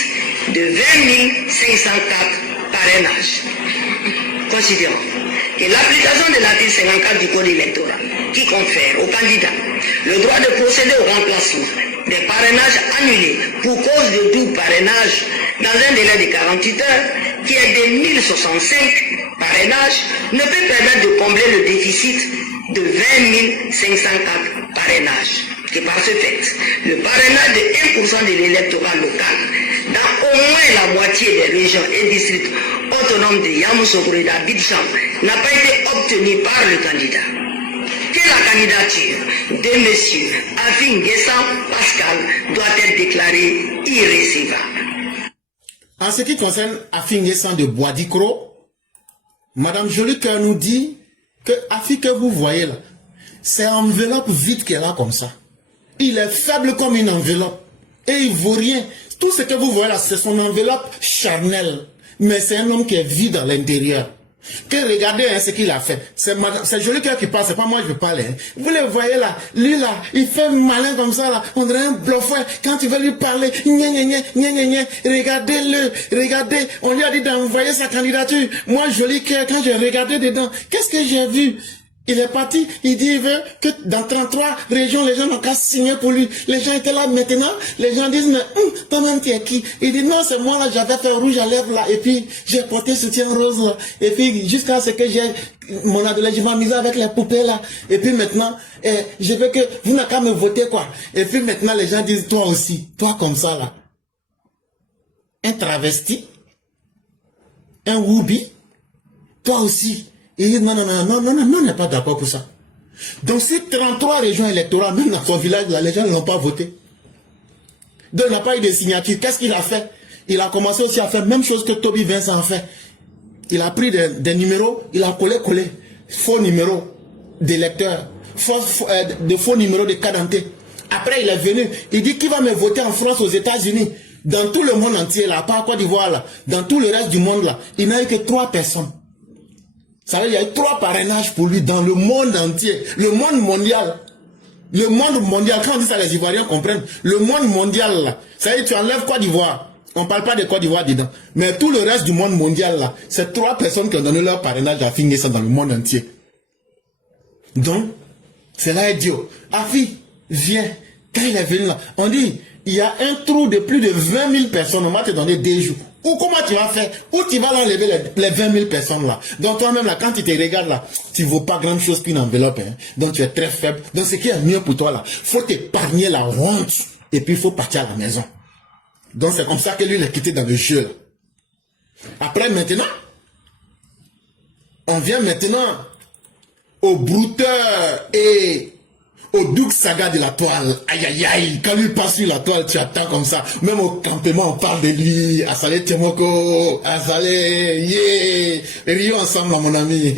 de 20 504 parrainages. Considérons que l'application de l'article 54 du Code électoral, qui confère aux candidats le droit de procéder au remplacement des parrainages annulés pour cause de double parrainage dans un délai de 48 heures, qui est de 1065 parrainages, ne peut permettre de combler le déficit de 20 504 parrainages. Que par ce fait, le parrainage de 1% de l'électorat local dans au moins la moitié des régions et districts autonomes de Yamoussoukro et d'Abidjan n'a pas été obtenu par le candidat. Que la candidature de M. Afinguessan Pascal doit être déclarée irrécevable. En ce qui concerne Afinguessan de Boadikro, Madame Jolicoeur nous dit que Afi que vous voyez là, c'est enveloppe vide qu'elle a comme ça. Il est faible comme une enveloppe et il vaut rien. Tout ce que vous voyez là, c'est son enveloppe charnelle. Mais c'est un homme qui est vide à l'intérieur. Que regardez hein, ce qu'il a fait. C'est Jolicoeur qui parle, c'est pas moi je parle. Hein. Vous le voyez là, lui là, il fait malin comme ça là. On dirait un bluffeur. Quand tu veux lui parler, regardez-le, regardez. On lui a dit d'envoyer sa candidature. Moi Jolicoeur, quand j'ai regardé dedans, qu'est-ce que j'ai vu? Il est parti, il dit il veut que dans 33 régions, les gens n'ont qu'à signer pour lui. Les gens étaient là maintenant, les gens disent, mais toi-même tu es qui? Il dit non, c'est moi là, j'avais fait rouge à lèvres là, et puis j'ai porté soutien rose là, et puis jusqu'à ce que j'ai mon adolescent, je m'amusais avec les poupées là, et puis maintenant, je veux que vous n'avez qu'à me voter quoi. Et puis maintenant les gens disent, toi aussi, toi comme ça là, un travesti, un woubi, toi aussi. Il dit non, on n'est pas d'accord pour ça. Dans ces 33 régions électorales, même dans son village, là, les gens ne l'ont pas voté. Donc il n'a pas eu de signature. Qu'est-ce qu'il a fait? Il a commencé aussi à faire la même chose que Toby Vincent a fait. Il a pris des numéros, il a collé, faux numéros d'électeurs, de faux numéros de carte d'identité. Après il est venu, il dit qui va me voter en France, aux États-Unis, dans tout le monde entier, là, pas à Côte d'Ivoire, là, dans tout le reste du monde, là, il n'a eu que 3 personnes. Ça veut dire qu'il y a eu 3 parrainages pour lui dans le monde entier. Le monde mondial. Le monde mondial. Quand on dit ça, les Ivoiriens comprennent. Le monde mondial, là. Ça veut dire que tu enlèves Côte d'Ivoire. On ne parle pas de Côte d'Ivoire dedans. Mais tout le reste du monde mondial, là, c'est 3 personnes qui ont donné leur parrainage à Afinguessan dans le monde entier. Donc, c'est là idiot. Afi, viens. Quand il est venu là, on dit, il y a un trou de plus de 20 000 personnes. On va te donner 2 jours. Ou comment tu vas faire? Où tu vas enlever les 20 000 personnes là? Donc toi-même là, quand tu te regardes là, tu ne vaux pas grand chose qu'une enveloppe. Hein? Donc tu es très faible. Donc ce qui est mieux pour toi là, faut t'épargner la honte. Et puis il faut partir à la maison. Donc c'est comme ça que lui il est quitté dans le jeu là. Après maintenant, on vient maintenant au brouteur et au Doug Saga de la toile. Aïe aïe aïe, quand lui passe sur la toile, tu attends comme ça. Même au campement, on parle de lui. Assalé Temoko, Assalé, yeah. Rio ensemble, mon ami.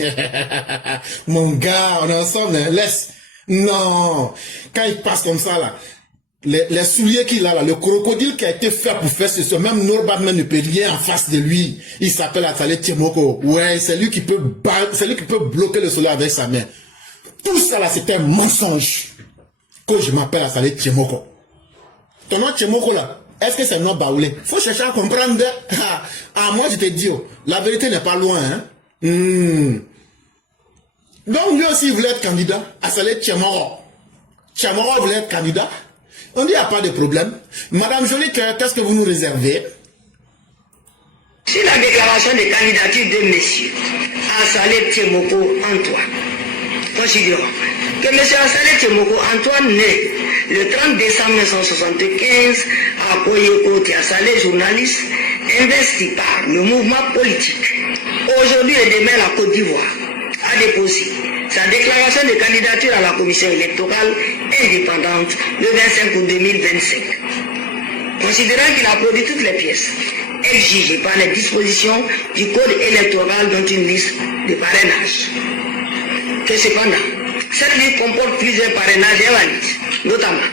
Mon gars, on est ensemble, hein. Laisse. Non. Quand il passe comme ça, là, les souliers qu'il a là, le crocodile qui a été fait pour faire ce soir, même Norbadman ne peut rien en face de lui. Il s'appelle Assalé Temoko. Ouais, c'est lui qui peut bloquer le soleil avec sa main. Tout ça là, c'était un mensonge. Que je m'appelle Assalé Temoko. Ton nom Temoko là, est-ce que c'est un nom baoulé? Faut chercher à comprendre. Ah, moi je te dis, la vérité n'est pas loin. Hein? Donc lui aussi il voulait être candidat. Assalé Temoko. Temoko voulait être candidat. On dit il n'y a pas de problème. Madame Jolicoeur, qu'est-ce que vous nous réservez? Sur la déclaration de candidature de monsieur Assalé Temoko Antoine. Considérons que M. Assalé Temoko Antoine naît le 30 décembre 1975 à Koyeko Tiasalé, journaliste, investi par le mouvement politique. Aujourd'hui et demain, la Côte d'Ivoire a déposé sa déclaration de candidature à la commission électorale indépendante le 25 août 2025. Considérant qu'il a produit toutes les pièces exigé par les dispositions du code électoral dont une liste de parrainage. Que cependant, cette liste comporte plusieurs parrainages invalides, notamment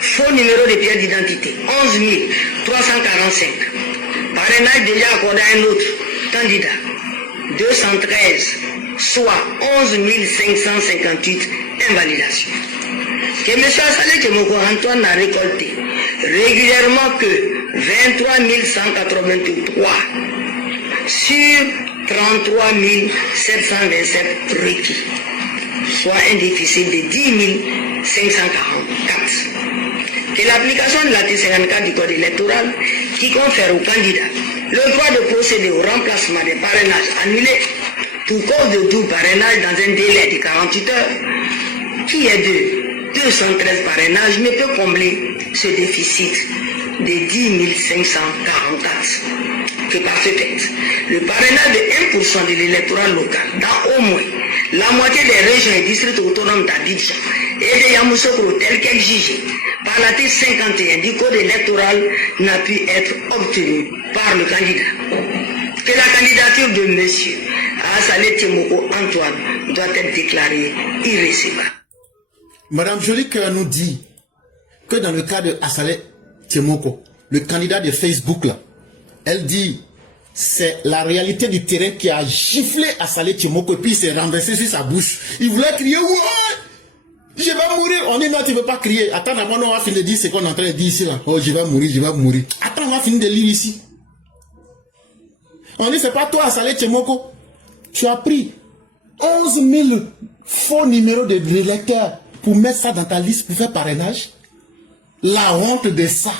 faux numéro de pièce d'identité, 11 345. Parrainage déjà accordé à un autre candidat, 213, soit 11 558 invalidations. Que M. Assalé Tchemoko Antoine n'a récolté régulièrement que 23 183 sur 33 727 requis, soit un déficit de 10 544. Que l'application de l'article 54 du Code électoral qui confère aux candidats le droit de procéder au remplacement des parrainages annulés pour cause de double parrainage dans un délai de 48 heures, qui est de 213 parrainages, ne peut combler ce déficit de 10 544. Que par ce fait, le parrainage de 1% de l'électorat local dans au moins la moitié des régions et districts autonomes d'Abidjan et de Yamoussoukro tel qu'exigé par l'article 51 du Code électoral n'a pu être obtenu par le candidat. Que la candidature de M. Assalé Tchemoko Antoine doit être déclarée irrécevable. Madame Jolique nous dit que dans le cas de Assalé Tchemoko, le candidat de Facebook là, elle dit c'est la réalité du terrain qui a giflé Assalé Tchemoko et puis il s'est renversé sur sa bouche. Il voulait crier ouais, je vais mourir. On dit non, tu ne veux pas crier. Attends, d'abord on va finir de dire ce qu'on est en train de dire ici là. Oh, je vais mourir, je vais mourir. Attends, on va finir de lire ici. On dit c'est pas toi Assalé Tchemoko. Tu as pris 11 000 faux numéros de électeurs pour mettre ça dans ta liste pour faire parrainage. La honte de ça.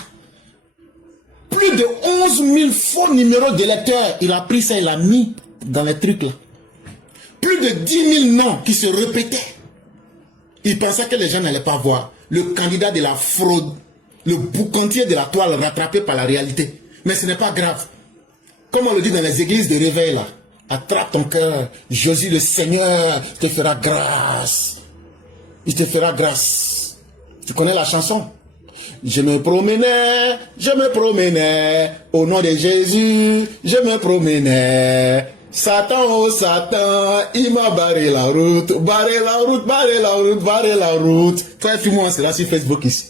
Plus de 11 000 faux numéros d'électeurs. Il a pris ça, il a mis dans les trucs là. Plus de 10 000 noms qui se répétaient. Il pensait que les gens n'allaient pas voir. Le candidat de la fraude, le boucantier de la toile rattrapé par la réalité. Mais ce n'est pas grave. Comme on le dit dans les églises de réveil là. Attrape ton cœur. Jésus le Seigneur te fera grâce. Il te fera grâce. Tu connais la chanson? Je me promenais, au nom de Jésus, je me promenais. Satan, oh Satan, il m'a barré la route, barré la route, barré la route, barré la route. Toi, filme-moi cela sur Facebook ici.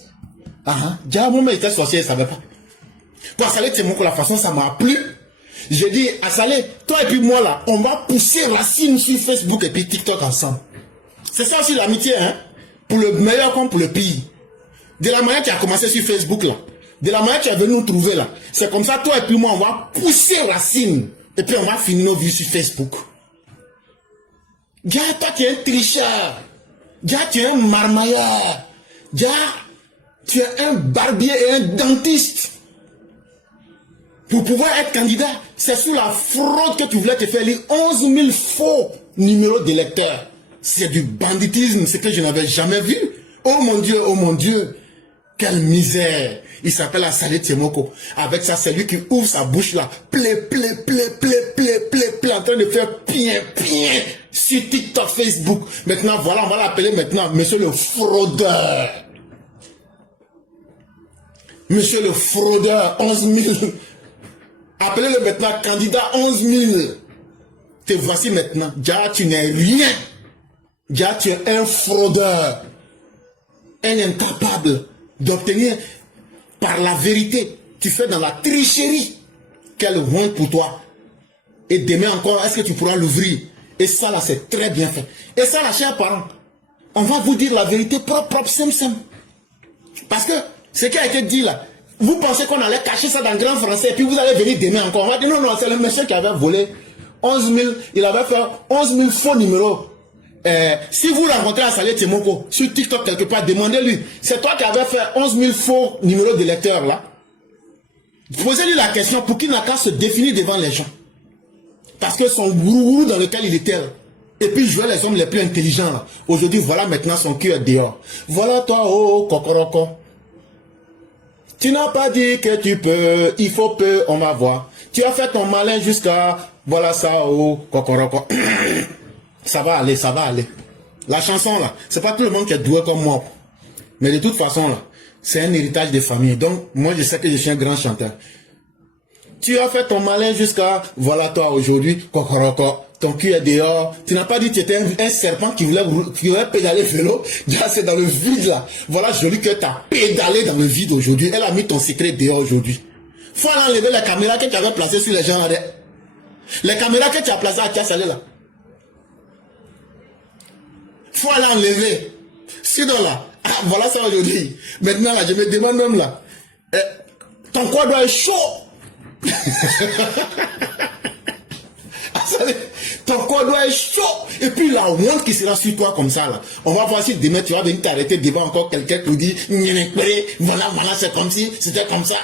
Déjà, moi, j'étais sorcier, je ne savais pas. Pour Assalé Tchemoko, la façon, ça m'a plu. Je dis, Assalé, toi et puis moi là, on va pousser Racine sur Facebook et puis TikTok ensemble. C'est ça aussi l'amitié, hein. Pour le meilleur comme pour le pire. De la manière qui a commencé sur Facebook là, de la manière qui est venu nous trouver là, c'est comme ça, toi et puis moi, on va pousser Racine. Et puis on va finir nos vues sur Facebook. Déjà, toi tu es un tricheur. Déjà, tu es un marmailleur. Déjà, tu es un barbier et un dentiste. Pour pouvoir être candidat, c'est sous la fraude que tu voulais te faire lire 11 000 faux numéros d'électeurs. C'est du banditisme, c'est que je n'avais jamais vu. Oh mon Dieu, quelle misère. Il s'appelle Assalé Tchemoko. Avec ça, c'est lui qui ouvre sa bouche là. Plé, en train de faire pien sur TikTok, Facebook. Maintenant, voilà, on va l'appeler maintenant Monsieur le fraudeur. Monsieur le fraudeur, 11 000. Appelez-le maintenant candidat 11 000. Te voici maintenant. Déjà, tu n'es rien. Déjà, tu es un fraudeur. Un incapable d'obtenir par la vérité. Tu fais dans la tricherie. Quelle honte pour toi. Et demain encore, est-ce que tu pourras l'ouvrir? Et ça là, c'est très bien fait. Et ça là, chers parents, on va vous dire la vérité propre, simple. Parce que ce qui a été dit là, vous pensez qu'on allait cacher ça dans le grand français et puis vous allez venir demain encore. On va dire non, c'est le monsieur qui avait volé 11 000, il avait fait 11 000 faux numéros. Si vous rencontrez Assalé Tchemoko sur TikTok quelque part, demandez-lui, c'est toi qui avais fait 11 000 faux numéros de lecteurs là. Posez-lui la question pour qu'il n'a qu'à se définir devant les gens. Parce que son gourou dans lequel il était là. Et puis jouer les hommes les plus intelligents là. Aujourd'hui, voilà maintenant son cul est dehors. Voilà toi, oh, Kokoroko. Tu n'as pas dit que tu peux, il faut peu, on va voir. Tu as fait ton malin jusqu'à, voilà ça, oh, Kokoroko. Ça va aller, ça va aller. La chanson là, c'est pas tout le monde qui est doué comme moi. Mais de toute façon là, c'est un héritage de famille. Donc, moi je sais que je suis un grand chanteur. Tu as fait ton malin jusqu'à, voilà toi aujourd'hui, kokoroko, ton cul est dehors. Tu n'as pas dit que tu étais un serpent qui voulait pédaler vélo. Déjà, c'est dans le vide là. Voilà, joli que tu as pédalé dans le vide aujourd'hui. Elle a mis ton secret dehors aujourd'hui. Faut aller enlever la caméra que tu avais placée sur les gens là. Les caméras que tu as placées à Tiasalé là. Faut aller enlever. Sinon là, voilà ça aujourd'hui. Maintenant là, je me demande même là. Ton corps doit être chaud. Ton corps doit être chaud. Et puis la honte qui sera sur toi comme ça là. On va voir si demain tu vas venir t'arrêter devant encore quelqu'un qui dit voilà, c'est comme si c'était comme ça.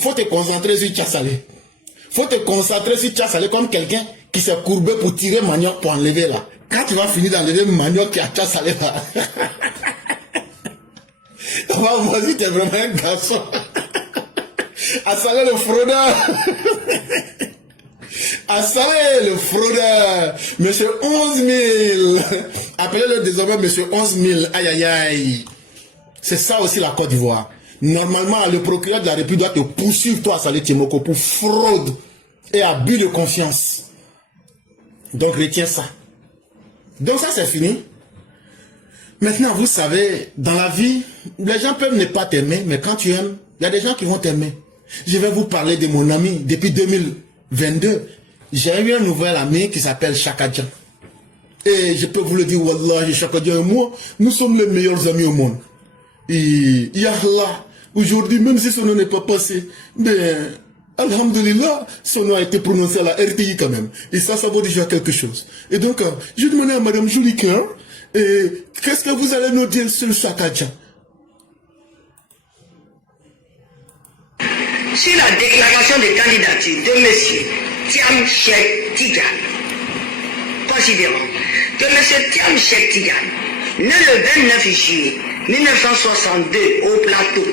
Faut te concentrer sur Tiasalé. Faut te concentrer sur Tiasalé comme quelqu'un qui s'est courbé pour tirer manioc pour enlever là. Quand tu vas finir d'enlever manioc qui a Tiasalé là. On va voir si tu es vraiment un garçon. Assalé le fraudeur. Assalé le fraudeur. Monsieur 11 000. Appelez-le désormais Monsieur 11 000. Aïe aïe aïe. C'est ça aussi la Côte d'Ivoire. Normalement, le procureur de la République doit te poursuivre, toi, Salé Tiemoko, pour fraude et abus de confiance. Donc, retiens ça. Donc, ça, c'est fini. Maintenant, vous savez, dans la vie, les gens peuvent ne pas t'aimer, mais quand tu aimes, il y a des gens qui vont t'aimer. Je vais vous parler de mon ami depuis 2022. J'ai eu un nouvel ami qui s'appelle Chakadjan. Et je peux vous le dire, Wallah, Chakadjan et moi, nous sommes les meilleurs amis au monde. Et Yahlah, aujourd'hui, même si son nom n'est pas passé, mais Alhamdulillah, son nom a été prononcé à la RTI quand même. Et ça vaut déjà quelque chose. Et donc, je demandais à Madame Jolie Cœur, qu'est-ce que vous allez nous dire sur Chakadjan? Sur la déclaration de candidature de M. Thiam Cheikh Tidiane, considérons que M. Thiam Cheikh Tidiane, né le 29 juillet 1962 au plateau,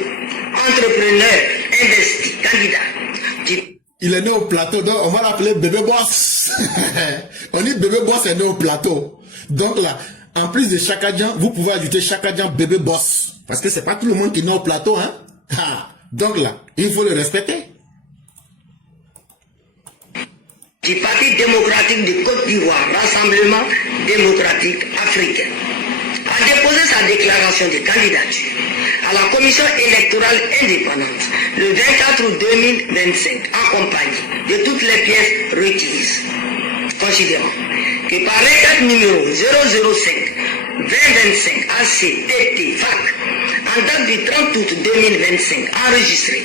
entrepreneur, investi, candidat. Il est né au plateau, donc on va l'appeler bébé boss. On dit bébé boss est né au plateau. Donc là, en plus de Chakadjan, vous pouvez ajouter Chakadjan bébé boss. Parce que c'est pas tout le monde qui est né au plateau, hein. Donc là, il faut le respecter. Du Parti démocratique de Côte d'Ivoire, Rassemblement démocratique africain, a déposé sa déclaration de candidature à la Commission électorale indépendante le 24 août 2025 en compagnie de toutes les pièces requises. Considérons que par requête numéro 005 2025 ACTT FAC en date du 30 août 2025 enregistré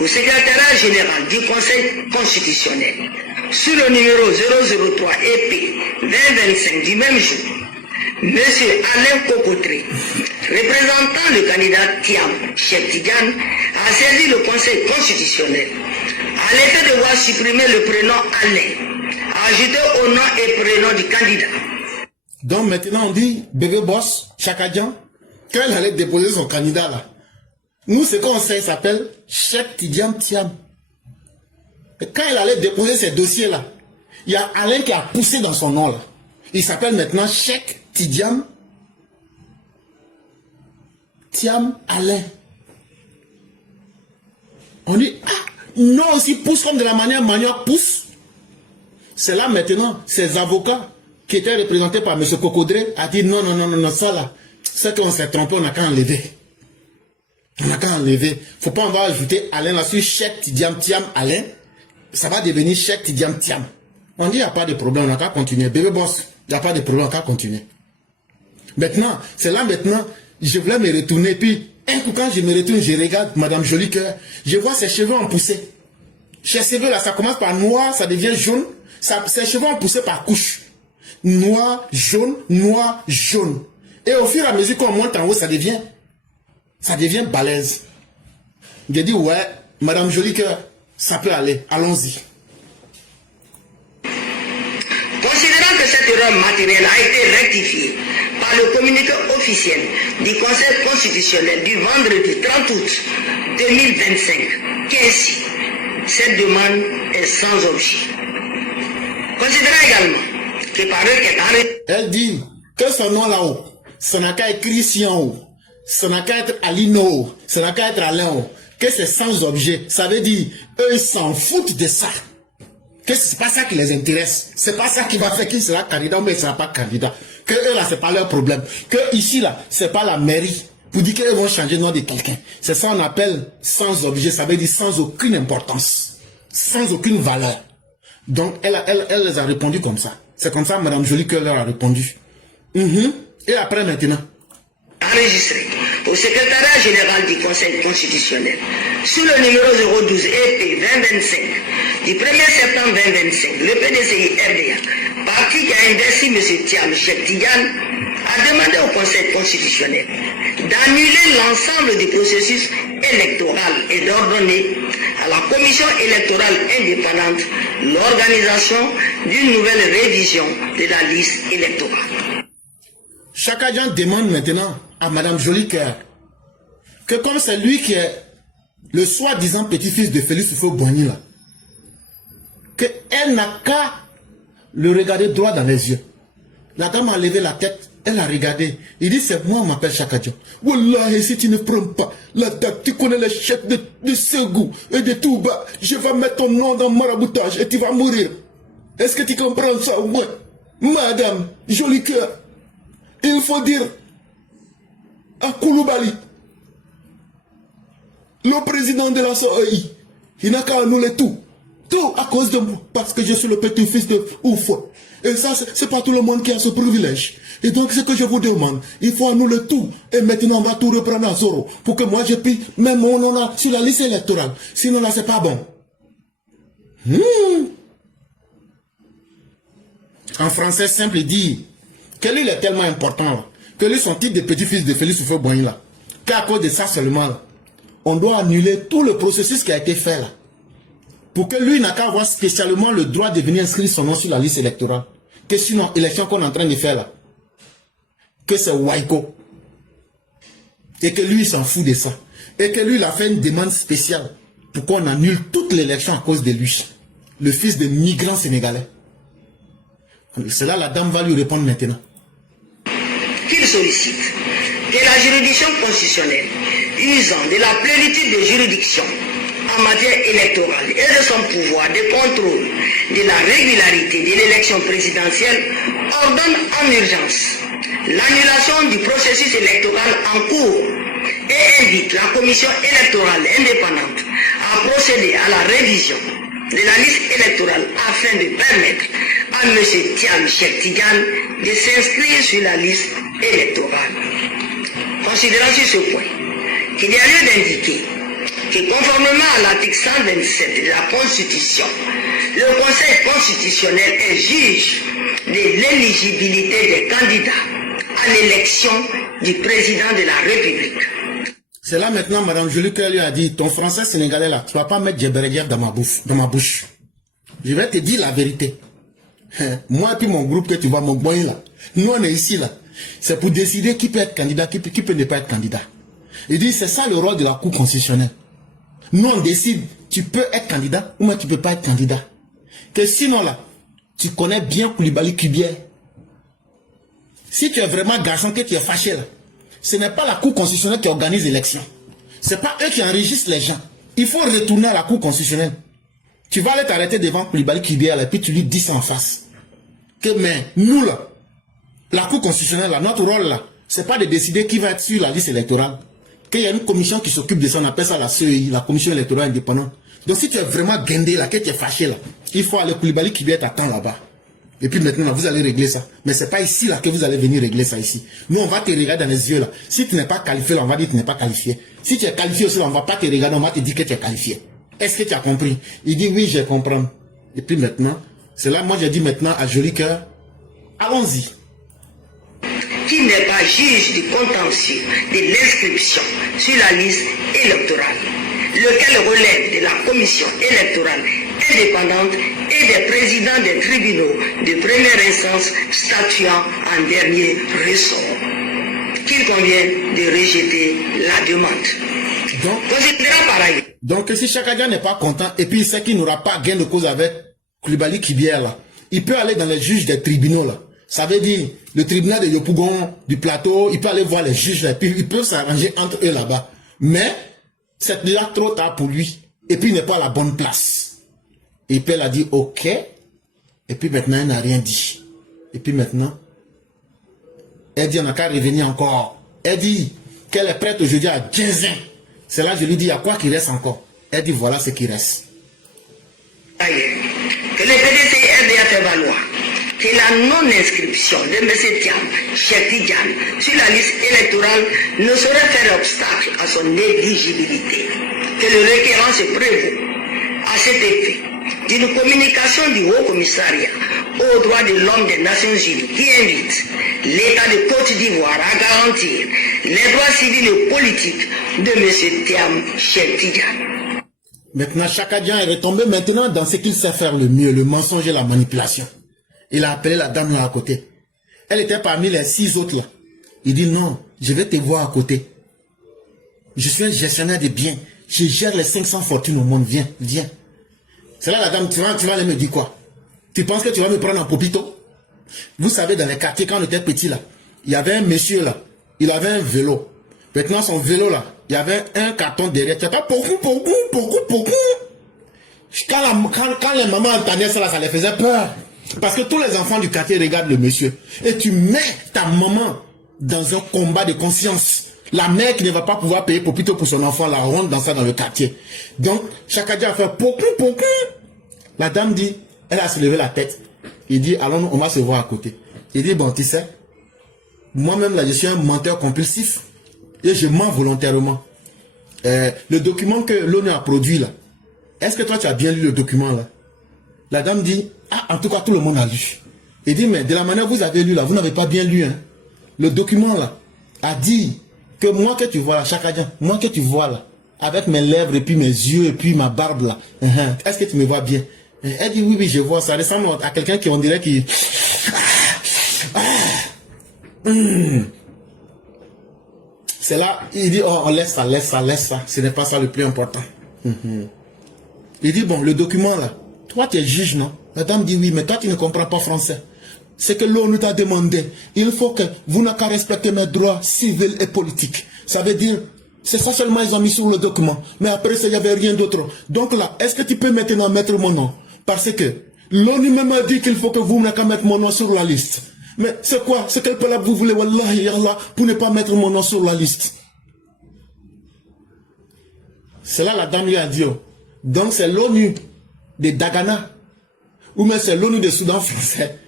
au secrétariat général du Conseil constitutionnel sur le numéro 003 EP 2025 du même jour, M. Alain Kokotré, représentant le candidat Thiam Cheikh Tidiane, a saisi le Conseil constitutionnel à l'effet de voir supprimer le prénom Alain, ajouté au nom et prénom du candidat. Donc maintenant on dit bébé boss, Chakadjan, quand il allait déposer son candidat là, nous ce qu'on sait s'appelle Cheikh Tidiane Thiam. Et quand il allait déposer ces dossiers là, il y a Alain qui a poussé dans son nom là. Il s'appelle maintenant Cheikh Tidiane Thiam Alain. On dit, non aussi pousse comme de la manière manioc pousse. C'est là maintenant, ces avocats qui étaient représentés par M. Kokodré a dit non, ça là, c'est qu'on s'est trompé, on n'a qu'à enlever. On n'a qu'à enlever. Faut pas en va ajouter Alain là-dessus, Cheikh Tidiane Thiam Alain. Ça va devenir Cheikh Tidiane Thiam. On dit, il n'y a pas de problème, on n'a qu'à continuer. Bébé boss, il n'y a pas de problème, on n'a qu'à continuer. Maintenant, c'est là maintenant, je voulais me retourner, puis un coup quand je me retourne, je regarde Madame Jolie Cœur, je vois ses cheveux en poussée. Ses cheveux là, ça commence par noir, ça devient jaune, ses cheveux en poussée par couche. Noir, jaune, noir, jaune. Et au fur et à mesure qu'on monte en haut, ça devient balèze. J'ai dit, ouais, Madame Jolie Cœur, ça peut aller, allons-y. Considérant que cette erreur matérielle a été rectifiée par le communiqué officiel du Conseil constitutionnel du vendredi 30 août 2025, qu'ainsi, cette demande est sans objet. Considérant également que par requête elle dit que son nom là-haut, ça n'a qu'à écrire ici en haut, ça n'a qu'à être Alino, ça n'a qu'à être Alain. que c'est sans objet, ça veut dire, eux, ils s'en foutent de ça. Que c'est pas ça qui les intéresse. C'est pas ça qui va faire qu'il sera candidat ou mais il sera pas candidat. Que eux, là, c'est pas leur problème. Que ici, là, c'est pas la mairie. Pour dire qu'ils vont changer le nom de quelqu'un. C'est ça qu'on appelle sans objet, ça veut dire sans aucune importance. Sans aucune valeur. Donc, elle les a répondu comme ça. C'est comme ça, Madame Joly, que leur a répondu. Et après, maintenant. Enregistré au secrétariat général du Conseil constitutionnel sous le numéro 012 EP 2025 du 1er septembre 2025, le PDCI RDA, parti qui a investi M. Thiam Cheikh Tidiane, a demandé au Conseil constitutionnel d'annuler l'ensemble du processus électoral et d'ordonner à la Commission électorale indépendante l'organisation d'une nouvelle révision de la liste électorale. Chaka Dian demande maintenant à Madame Joly que comme c'est lui qui est le soi-disant petit-fils de Félix Houphouët-Boigny là, qu'elle n'a qu'à le regarder droit dans les yeux. La dame a levé la tête, elle a regardé. Il dit, c'est moi, on m'appelle Chaka Dian. Wallah, si tu ne prends pas la date, tu connais les chefs de Ségou et de Touba, je vais mettre ton nom dans le maraboutage et tu vas mourir. Est-ce que tu comprends ça au moins? Madame Joly Cœur, il faut dire à Koulibaly, le président de la SOEI, il n'a qu'à annuler tout. Tout à cause de moi, parce que je suis le petit-fils de Oufou. Et ça, c'est pas tout le monde qui a ce privilège. Et donc, ce que je vous demande, il faut annuler tout. Et maintenant, on va tout reprendre à zéro. Pour que moi, je puisse même mon nom sur la liste électorale. Sinon, là, c'est pas bon. En français simple, il dit que lui, il est tellement important, que lui, son titre de petit-fils de Félix Houphouët-Boigny, là, qu'à cause de ça seulement, là, on doit annuler tout le processus qui a été fait, là. Pour que lui n'a qu'à avoir spécialement le droit de venir inscrire son nom sur la liste électorale. Que sinon, l'élection qu'on est en train de faire là, que c'est Waiko. Et que lui, il s'en fout de ça. Et que lui, il a fait une demande spéciale pour qu'on annule toute l'élection à cause de lui. Le fils de migrants sénégalais. C'est là la dame va lui répondre maintenant. Qu'il sollicite que la juridiction constitutionnelle, usant de la plénitude de juridiction en matière électorale et de son pouvoir de contrôle de la régularité de l'élection présidentielle, ordonne en urgence l'annulation du processus électoral en cours et invite la Commission électorale indépendante à procéder à la révision de la liste électorale afin de permettre à M. Thiam Cheikh Tidiane de s'inscrire sur la liste électorale. Considérant sur ce point qu'il y a lieu d'indiquer que conformément à l'article 127 de la Constitution, le Conseil constitutionnel est juge de l'éligibilité des candidats à l'élection du président de la République. C'est là maintenant, Madame Joly Cœur lui a dit, ton français sénégalais là, tu ne vas pas mettre Djebereguer dans ma bouche. Je vais te dire la vérité. Moi et puis mon groupe que tu vois, mon boy là, nous on est ici là. C'est pour décider qui peut être candidat, qui peut ne pas être candidat. Il dit, c'est ça le rôle de la Cour constitutionnelle. Nous on décide, tu peux être candidat ou moi tu ne peux pas être candidat. Que sinon là, tu connais bien Koulibaly Kubier. Si tu es vraiment garçon, que tu es fâché là, ce n'est pas la Cour constitutionnelle qui organise l'élection. Ce n'est pas eux qui enregistrent les gens. Il faut retourner à la Cour constitutionnelle. Tu vas aller t'arrêter devant Koulibaly Kubier et puis tu lui dis ça en face. Que mais nous là, la Cour constitutionnelle là, notre rôle là, c'est pas de décider qui va être sur la liste électorale. Qu'il y a une commission qui s'occupe de ça, on appelle ça la CEI, la Commission électorale indépendante. Donc si tu es vraiment guindé là, que tu es fâché là, il faut aller Koulibaly Kubier t'attend là-bas. Et puis maintenant, là, vous allez régler ça. Mais ce n'est pas ici là que vous allez venir régler ça ici. Nous, on va te regarder dans les yeux là. Si tu n'es pas qualifié, là, on va dire que tu n'es pas qualifié. Si tu es qualifié aussi, là, on ne va pas te regarder, on va te dire que tu es qualifié. Est-ce que tu as compris? Il dit oui, je comprends. Et puis maintenant, c'est là, moi j'ai dit maintenant à Joly Cœur, allons-y. Qui n'est pas juge du contentieux de l'inscription sur la liste électorale, lequel relève de la commission électorale indépendante et des présidents des tribunaux de première instance statuant en dernier ressort, qu'il convient de rejeter la demande. Donc, considérant par ailleurs. Donc si Chaka Dian n'est pas content et puis il sait qu'il n'aura pas gain de cause avec Koulibaly Kubier là, il peut aller dans les juges des tribunaux là. Ça veut dire le tribunal de Yopougon, du plateau, il peut aller voir les juges là, et puis ils peuvent s'arranger entre eux là-bas. Mais c'est déjà trop tard pour lui. Et puis il n'est pas à la bonne place. Et puis elle a dit ok. Et puis maintenant elle n'a rien dit. Et puis maintenant, elle dit on n'a qu'à revenir encore. Elle dit qu'elle est prête aujourd'hui à 15 ans. C'est là que je lui dis il y a quoi qui reste encore. Elle dit voilà ce qui reste. Que le PDC RDA fait valoir que la non-inscription de M. Thiam, Cheikh Tidiane, sur la liste électorale ne saurait faire obstacle à son éligibilité. Que le requérant se prévaut à cet effet d'une communication du Haut Commissariat aux droits de l'homme des Nations Unies qui invite l'État de Côte d'Ivoire à garantir les droits civils et politiques de M. Thiam, Cheikh Tidiane. Maintenant, Chakadian est retombé maintenant dans ce qu'il sait faire le mieux, le mensonge et la manipulation. Il a appelé la dame là à côté. Elle était parmi les 6 autres là. Il dit non, je vais te voir à côté. Je suis un gestionnaire de biens. Je gère les 500 fortunes au monde. Viens, viens. C'est là la dame, tu vas aller me dire quoi? Tu penses que tu vas me prendre en popito? Vous savez, dans les quartiers, quand on était petit là, il y avait un monsieur là, il avait un vélo. Maintenant, son vélo là, il y avait un carton derrière. Tu n'as pas beaucoup. Quand les mamans entendaient ça là, ça les faisait peur. Parce que tous les enfants du quartier regardent le monsieur. Et tu mets ta maman dans un combat de conscience. La mère qui ne va pas pouvoir payer popito pour son enfant, la rentre dans ça dans le quartier. Donc, Chakadian a fait beaucoup. La dame dit, elle a soulevé la tête. Il dit, allons, on va se voir à côté. Il dit, bon, tu sais, moi-même là, je suis un menteur compulsif. Et je mens volontairement. Le document que l'ONU a produit là, est-ce que toi tu as bien lu le document là? La dame dit, ah, en tout cas tout le monde a lu. Il dit, mais de la manière que vous avez lu là, vous n'avez pas bien lu. Hein? Le document là a dit que moi que tu vois là, Chakadian, moi que tu vois là, avec mes lèvres et puis mes yeux et puis ma barbe là, est-ce que tu me vois bien? Elle dit, oui, je vois, ça ressemble à quelqu'un qui on dirait qui... C'est là, il dit, oh, on laisse ça. Ce n'est pas ça le plus important. Il dit, bon, le document là, toi tu es juge, non? La dame dit, oui, mais toi tu ne comprends pas français. C'est que l'ONU t'a demandé, il faut que vous n'avez qu'à respecter mes droits civils et politiques. Ça veut dire, c'est ça seulement ils ont mis sur le document. Mais après ça, il n'y avait rien d'autre. Donc là, est-ce que tu peux maintenant mettre mon nom? Parce que l'ONU même a dit qu'il faut que vous n'avez qu'à mettre mon nom sur la liste. Mais c'est quoi? C'est quel peuple vous voulez, Wallahi, Allah, pour ne pas mettre mon nom sur la liste? C'est là la dame lui a dit, oh. Donc c'est l'ONU de Dagana, ou même c'est l'ONU de Soudan français,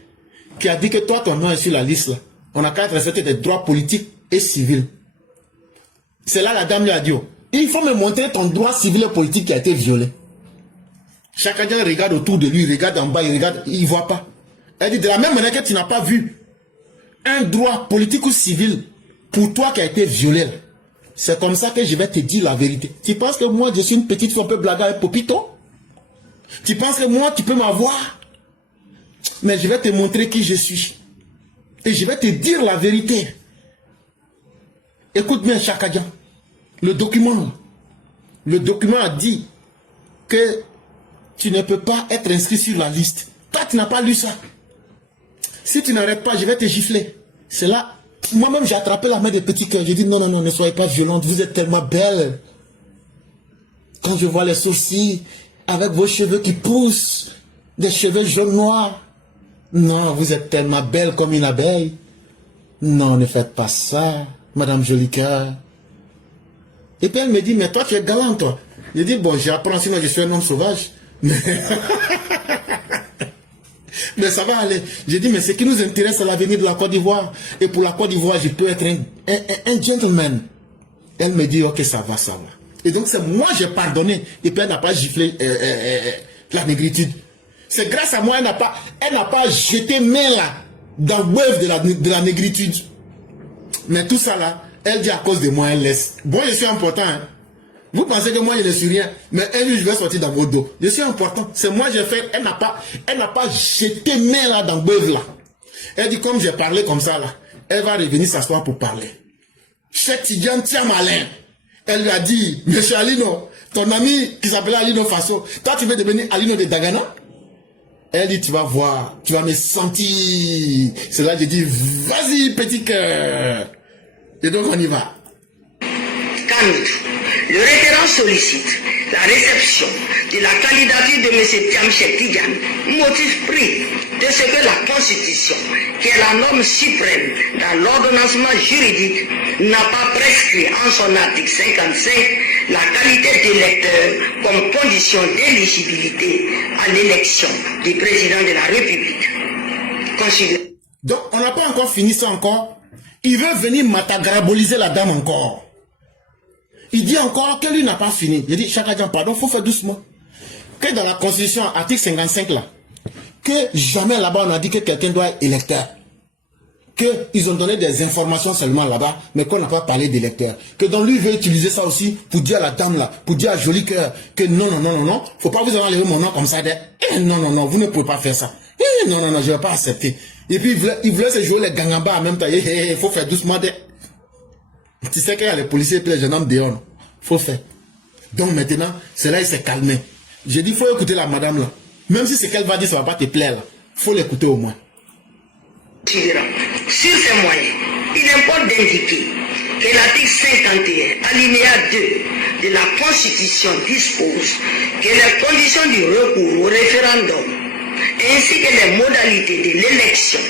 qui a dit que toi, ton nom est sur la liste là. On n'a qu'à respecter des droits politiques et civils. C'est là la dame lui a dit, oh. Il faut me montrer ton droit civil et politique qui a été violé. Chacun regarde autour de lui, il regarde en bas, il regarde, il ne voit pas. Elle dit, de la même manière que tu n'as pas vu un droit politique ou civil pour toi qui a été violé. C'est comme ça que je vais te dire la vérité. Tu penses que moi, je suis une petite fille un peu blague avec Popito? Tu penses que moi, tu peux m'avoir? Mais je vais te montrer qui je suis. Et je vais te dire la vérité. Écoute bien, Chakadian. Le document a dit que tu ne peux pas être inscrit sur la liste. Toi, tu n'as pas lu ça. Si tu n'arrêtes pas, je vais te gifler. C'est là, moi-même j'ai attrapé la main des petits cœurs. J'ai dit non, ne soyez pas violente, vous êtes tellement belle. Quand je vois les sourcils, avec vos cheveux qui poussent, des cheveux jaunes noirs. Non, vous êtes tellement belle comme une abeille. Non, ne faites pas ça, Madame Jolicoeur. Et puis elle me dit, mais toi tu es galant toi. Je dis, bon, j'apprends, sinon je suis un homme sauvage. Mais ça va aller. J'ai dit, mais ce qui nous intéresse, c'est l'avenir de la Côte d'Ivoire. Et pour la Côte d'Ivoire, je peux être un gentleman. Elle me dit, ok, ça va. Et donc, c'est moi, j'ai pardonné. Et puis, elle n'a pas giflé la négritude. C'est grâce à moi, elle n'a pas jeté main là, dans le wave de la négritude. Mais tout ça là, elle dit à cause de moi, elle laisse. Bon, je suis important, hein. Vous pensez que moi je ne suis rien, mais un jour je vais sortir dans votre dos. Je suis important. C'est moi j'ai fait. Elle n'a pas jeté main là dans le bœuf là. Elle dit comme j'ai parlé comme ça là, elle va revenir s'asseoir pour parler. Cheikh Tidiane tiens malin. Elle lui a dit, Monsieur Alino, ton ami qui s'appelait Alino Faso, toi tu veux devenir Alino de Dagana? Elle dit tu vas voir, tu vas me sentir. C'est là que j'ai dit vas-y petit cœur. Et donc on y va. Calme. Le référent sollicite la réception de la candidature de M. Tiamchek Tidiane, motif pris de ce que la Constitution, qui est la norme suprême dans l'ordonnancement juridique, n'a pas prescrit en son article 55 la qualité d'électeur comme condition d'éligibilité à l'élection du président de la République. Donc, on n'a pas encore fini ça encore. Il veut venir matagraboliser la dame encore. Il dit encore que lui n'a pas fini. Il dit, Chaka Dian, pardon, il faut faire doucement. Que dans la Constitution, article 55 là, que jamais là-bas on a dit que quelqu'un doit être électeur. Qu'ils ont donné des informations seulement là-bas, mais qu'on n'a pas parlé d'électeur. Que donc lui veut utiliser ça aussi pour dire à la dame là, pour dire à Joli Cœur que non, non, non, non, non, faut pas vous enlever mon nom comme ça. Non, non, non, vous ne pouvez pas faire ça. Non, non, non, je ne vais pas accepter. Et puis il voulait se jouer les gangambas en même temps. Il faut faire doucement. Tu sais qu'il y a les policiers et les jeunes hommes dehors. Il faut faire. Donc maintenant, c'est là il s'est calmé. J'ai dit, il faut écouter la madame là. Même si ce qu'elle va dire, ça ne va pas te plaire là. Il faut l'écouter au moins. Sur ces moyens, il importe d'indiquer que l'article 51, alinéa 2 de la Constitution dispose que les conditions du recours au référendum ainsi que les modalités de l'élection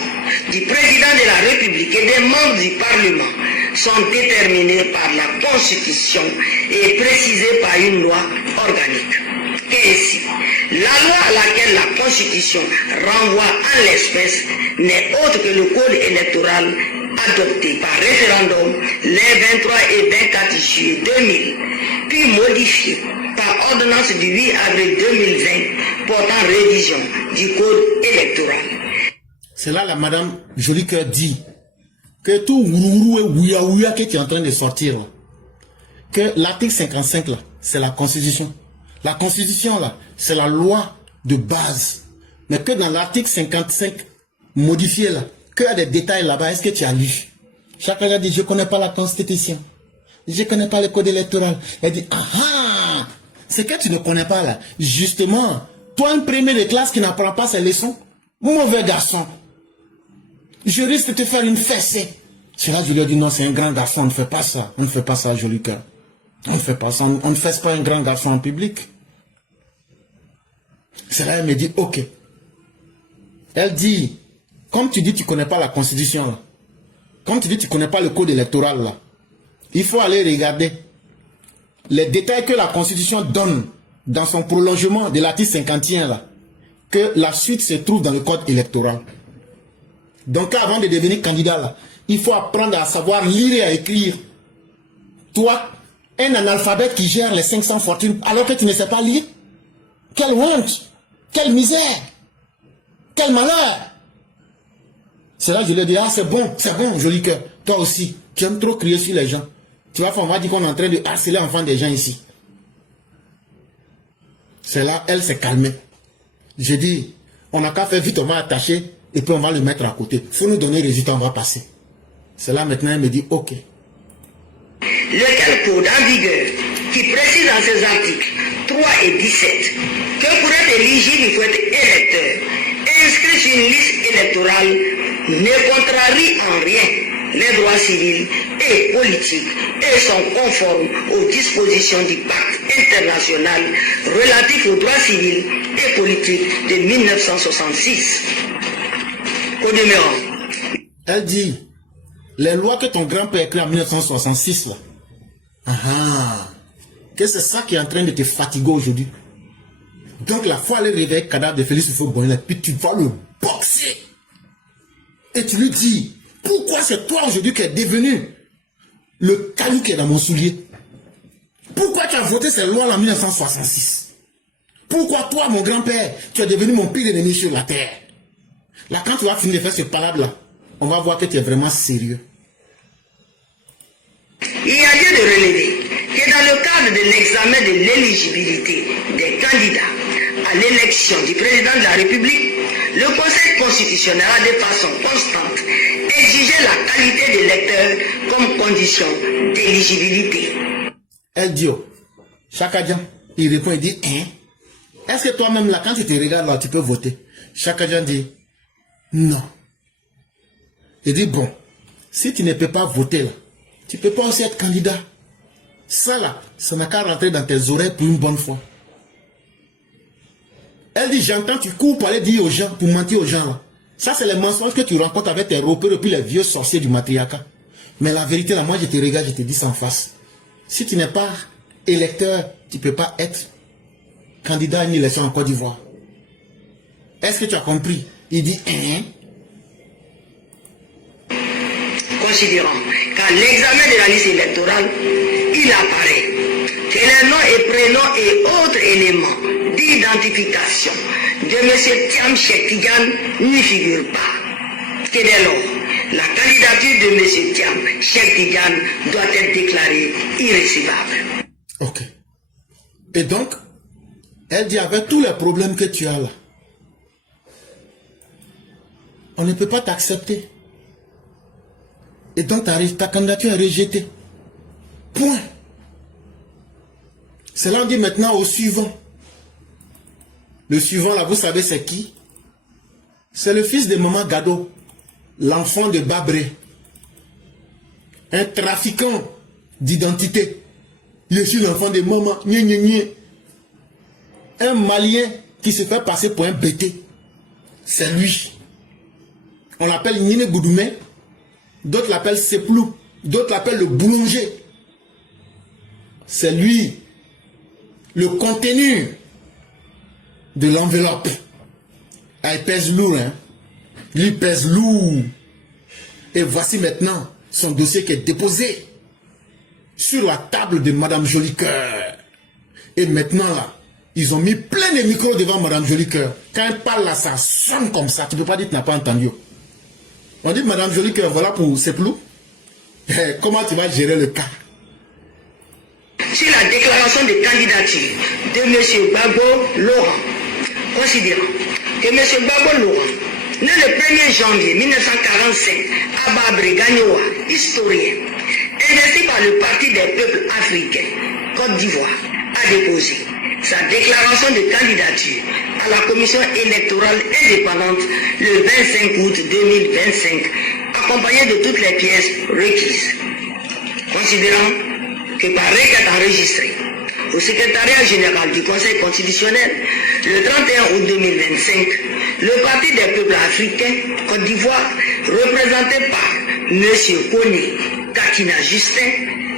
du président de la République et des membres du Parlement sont déterminées par la Constitution et précisées par une loi organique. Ainsi, la loi à laquelle la Constitution renvoie en l'espèce n'est autre que le code électoral adopté par référendum les 23 et 24 juillet 2000, puis modifié par ordonnance du 8 avril 2020 portant révision du code électoral. C'est là la madame Joli Cœur dit que tout ourourou et ouya-ouya que tu es en train de sortir là, que l'article 55 là, c'est la Constitution. La Constitution là, c'est la loi de base. Mais que dans l'article 55 modifié là, qu'il y a des détails là-bas, est-ce que tu as lu? Chacun a dit, je ne connais pas la Constitution. Je ne connais pas le code électoral. Elle dit, ah ah, c'est que tu ne connais pas là. Justement, toi un premier de classe qui n'apprend pas ses leçons, mauvais garçon. Je risque de te faire une fessée. C'est là que je lui ai dit, non, c'est un grand garçon, on ne fait pas ça. On ne fait pas ça, Joli Cœur. On ne fait pas ça, on ne fait pas un grand garçon en public. C'est là qu'elle me dit, ok. Elle dit, comme tu dis tu ne connais pas la Constitution, là, comme tu dis tu ne connais pas le code électoral, là, il faut aller regarder les détails que la Constitution donne dans son prolongement de l'article 51, là, que la suite se trouve dans le code électoral. Donc avant de devenir candidat, là, il faut apprendre à savoir lire et à écrire. Toi, un analphabète qui gère les 500 fortunes alors que tu ne sais pas lire? Quelle honte! Quelle misère! Quel malheur! C'est là que je lui ai dit, ah c'est bon, Joli Cœur. Toi aussi, tu aimes trop crier sur les gens. Tu vois, on va dire qu'on est en train de harceler l'enfant des gens ici. C'est là, elle s'est calmée. J'ai dit, on n'a qu'à faire vite, on va attacher et puis on va le mettre à côté. Il faut nous donner le résultat, on va passer. C'est là maintenant, elle me dit, ok. Lequel code en vigueur qui précise dans ses articles 3 et 17 que pour être éligible, il faut être électeur, inscrit sur une liste électorale, ne contrarie en rien les droits civils et politiques et sont conformes aux dispositions du pacte international relatif aux droits civils et politiques de 1966. Code numéro. Elle dit, les lois que ton grand-père a écrites en 1966, là, que c'est ça qui est en train de te fatiguer aujourd'hui. Donc la fois aller réveiller le cadavre de Félix Houphouët-Boigny, puis tu vas le boxer. Et tu lui dis, pourquoi c'est toi aujourd'hui qui es devenu le caillou qui est dans mon soulier? Pourquoi tu as voté ces lois en 1966? Pourquoi toi, mon grand-père, tu es devenu mon pire ennemi sur la terre? Là, quand tu vas finir de faire ce palade-là, on va voir que tu es vraiment sérieux. Il y a lieu de relever que dans le cadre de l'examen de l'éligibilité des candidats à l'élection du président de la République, le Conseil constitutionnel a de façon constante exigé la qualité d'électeur comme condition d'éligibilité. Elle dit, Chaka Dian, il répond, il dit, hein? Est-ce que toi-même là, quand tu te regardes là, tu peux voter? Chaka Dian dit, non. Il dit, bon, si tu ne peux pas voter là, tu ne peux pas aussi être candidat. Ça là, ça n'a qu'à rentrer dans tes oreilles pour une bonne fois. Elle dit, j'entends, tu cours pour aller dire aux gens, pour mentir aux gens là. Ça, c'est les mensonges que tu rencontres avec tes repères et puis les vieux sorciers du matriarcat. Mais la vérité là, moi je te regarde, je te dis ça en face. Si tu n'es pas électeur, tu ne peux pas être candidat à une élection en Côte d'Ivoire. Est-ce que tu as compris? Il dit, Considérant qu'à l'examen de la liste électorale, il apparaît que les noms et prénoms et autres éléments d'identification de M. Thiam Cheikh Tidiane n'y figurent pas. Que dès lors, la candidature de M. Thiam Cheikh Tidiane doit être déclarée irrécevable. Ok. Et donc, elle dit, avec tous les problèmes que tu as là, on ne peut pas t'accepter. Et donc ta candidature est rejetée. Point. C'est là on dit maintenant au suivant. Le suivant là, vous savez c'est qui? C'est le fils de Maman Gado, l'enfant de Babré. Un trafiquant d'identité. Je suis l'enfant de maman. Nye, nye, nye. Un Malien qui se fait passer pour un bêté. C'est lui. On l'appelle Nine Goudoumé. D'autres l'appellent Seplou. D'autres l'appellent le boulanger. C'est lui. Le contenu de l'enveloppe. Ah, il pèse lourd, hein. Lui pèse lourd. Et voici maintenant son dossier qui est déposé sur la table de Madame Jolicoeur. Et maintenant là, ils ont mis plein de micros devant Madame Jolicoeur. Quand elle parle là, ça sonne comme ça. Tu ne peux pas dire que tu n'as pas entendu. On dit Madame Jolicoeur, voilà pour Seplou. Comment tu vas gérer le cas? Sur la déclaration de candidature de M. Gbagbo Laurent, considérant que M. Gbagbo Laurent, né le 1er janvier 1945 à Babré Gagnoa, historien, investi par le Parti des peuples africains, Côte d'Ivoire, a déposé sa déclaration de candidature à la commission électorale indépendante le 25 août 2025, accompagné de toutes les pièces requises. Considérant que par requête enregistrée au secrétariat général du Conseil constitutionnel le 31 août 2025, le Parti des peuples africains, Côte d'Ivoire, représenté par M. Koné Katina Justin,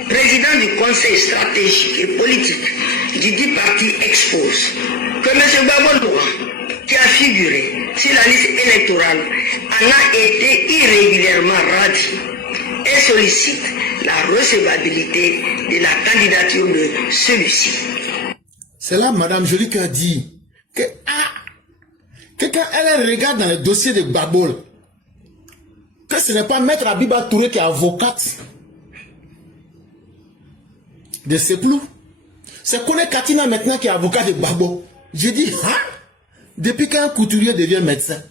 président du Conseil stratégique et politique du dit parti, expose que M. Gbagbo Laurent, qui a figuré sur la liste électorale, en a été irrégulièrement radié et sollicite la recevabilité de la candidature de celui-ci. C'est là Madame Jolicoeur dit que quand elle regarde dans le dossier de Gbagbo, que ce n'est pas Maître Abiba Touré qui est avocate de Seplou. C'est Koné Katina maintenant qui est avocat de Gbagbo. J'ai dit, depuis qu'un couturier devient médecin.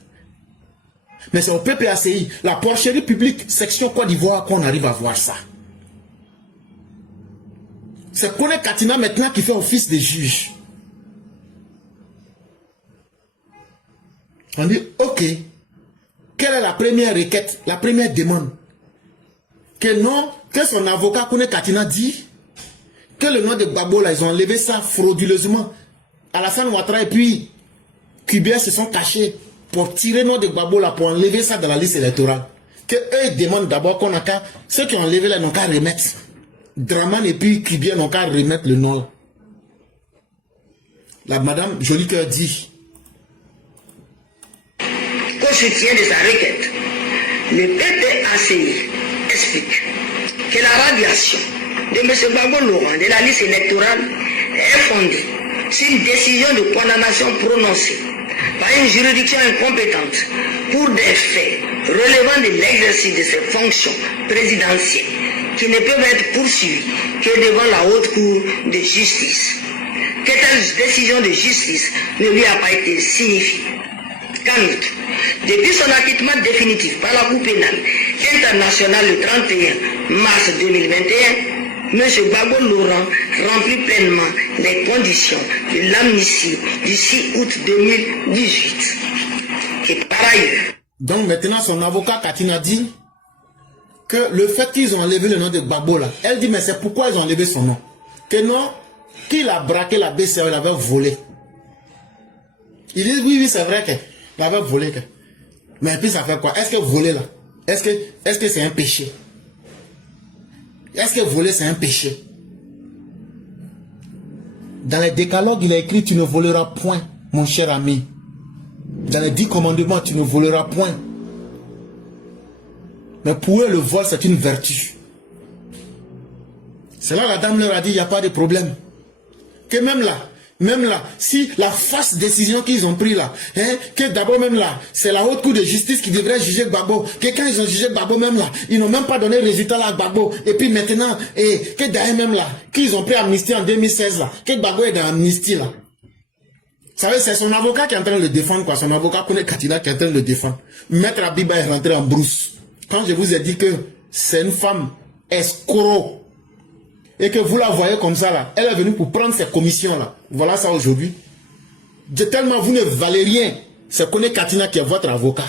Mais c'est au PPACI, la porcherie publique, section Côte d'Ivoire, qu'on arrive à voir ça. C'est Koné Katina maintenant qui fait office de juge. On dit, ok, quelle est la première requête, la première demande? Que non, que son avocat Koné Katina dit que le nom de Gbagbo, là, ils ont enlevé ça frauduleusement. Alassane Ouattara et puis Kubia se sont cachés pour tirer le nom de Gbagbo, là, pour enlever ça dans la liste électorale. Que eux demandent d'abord qu'on a qu'à, ceux qui ont enlevé là, n'ont qu'à remettre. Draman et puis Kubia n'ont qu'à remettre le nom. La Madame Jolicoeur dit, qu'au soutien de sa requête, le PPACI explique que la radiation de M. Gbagbo Laurent de la liste électorale est fondée sur une décision de condamnation prononcée par une juridiction incompétente pour des faits relevant de l'exercice de ses fonctions présidentielles qui ne peuvent être poursuivies que devant la haute cour de justice. Que telle décision de justice ne lui a pas été signifiée. Qu'en outre, depuis son acquittement définitif par la Cour pénale internationale le 31 mars 2021, M. Gbagbo Laurent remplit pleinement les conditions de l'amnistie du 6 août 2018. Et par ailleurs... Donc maintenant son avocat Katina dit que le fait qu'ils ont enlevé le nom de Gbagbo là, elle dit mais c'est pourquoi ils ont enlevé son nom. que non, qu'il a braqué la BCE, il avait volé. Il dit oui, c'est vrai qu'il avait volé. Mais puis ça fait quoi? Est-ce que voler là, est-ce que c'est un péché? Est-ce que voler c'est un péché? Dans les décalogues, il a écrit tu ne voleras point, mon cher ami. Dans les 10 commandements, tu ne voleras point. Mais pour eux, le vol, c'est une vertu. C'est là la dame leur a dit, il n'y a pas de problème. Que même là, si la fausse décision qu'ils ont prise là, hein, que d'abord même là, c'est la haute cour de justice qui devrait juger Gbagbo, que quand ils ont jugé Gbagbo même là, ils n'ont même pas donné le résultat là à Gbagbo, et puis maintenant, et que derrière même là, qu'ils ont pris amnistie en 2016 là, que Gbagbo est dans l'amnistie là. Vous savez, c'est son avocat qui est en train de le défendre, quoi. Son avocat Kone Katina qui est en train de le défendre. Maître Abiba est rentré en brousse. Quand je vous ai dit que c'est une femme escroc, et que vous la voyez comme ça là, elle est venue pour prendre ses commissions là. Voilà ça aujourd'hui. Tellement vous ne valez rien. C'est Kone Katina qui est votre avocat.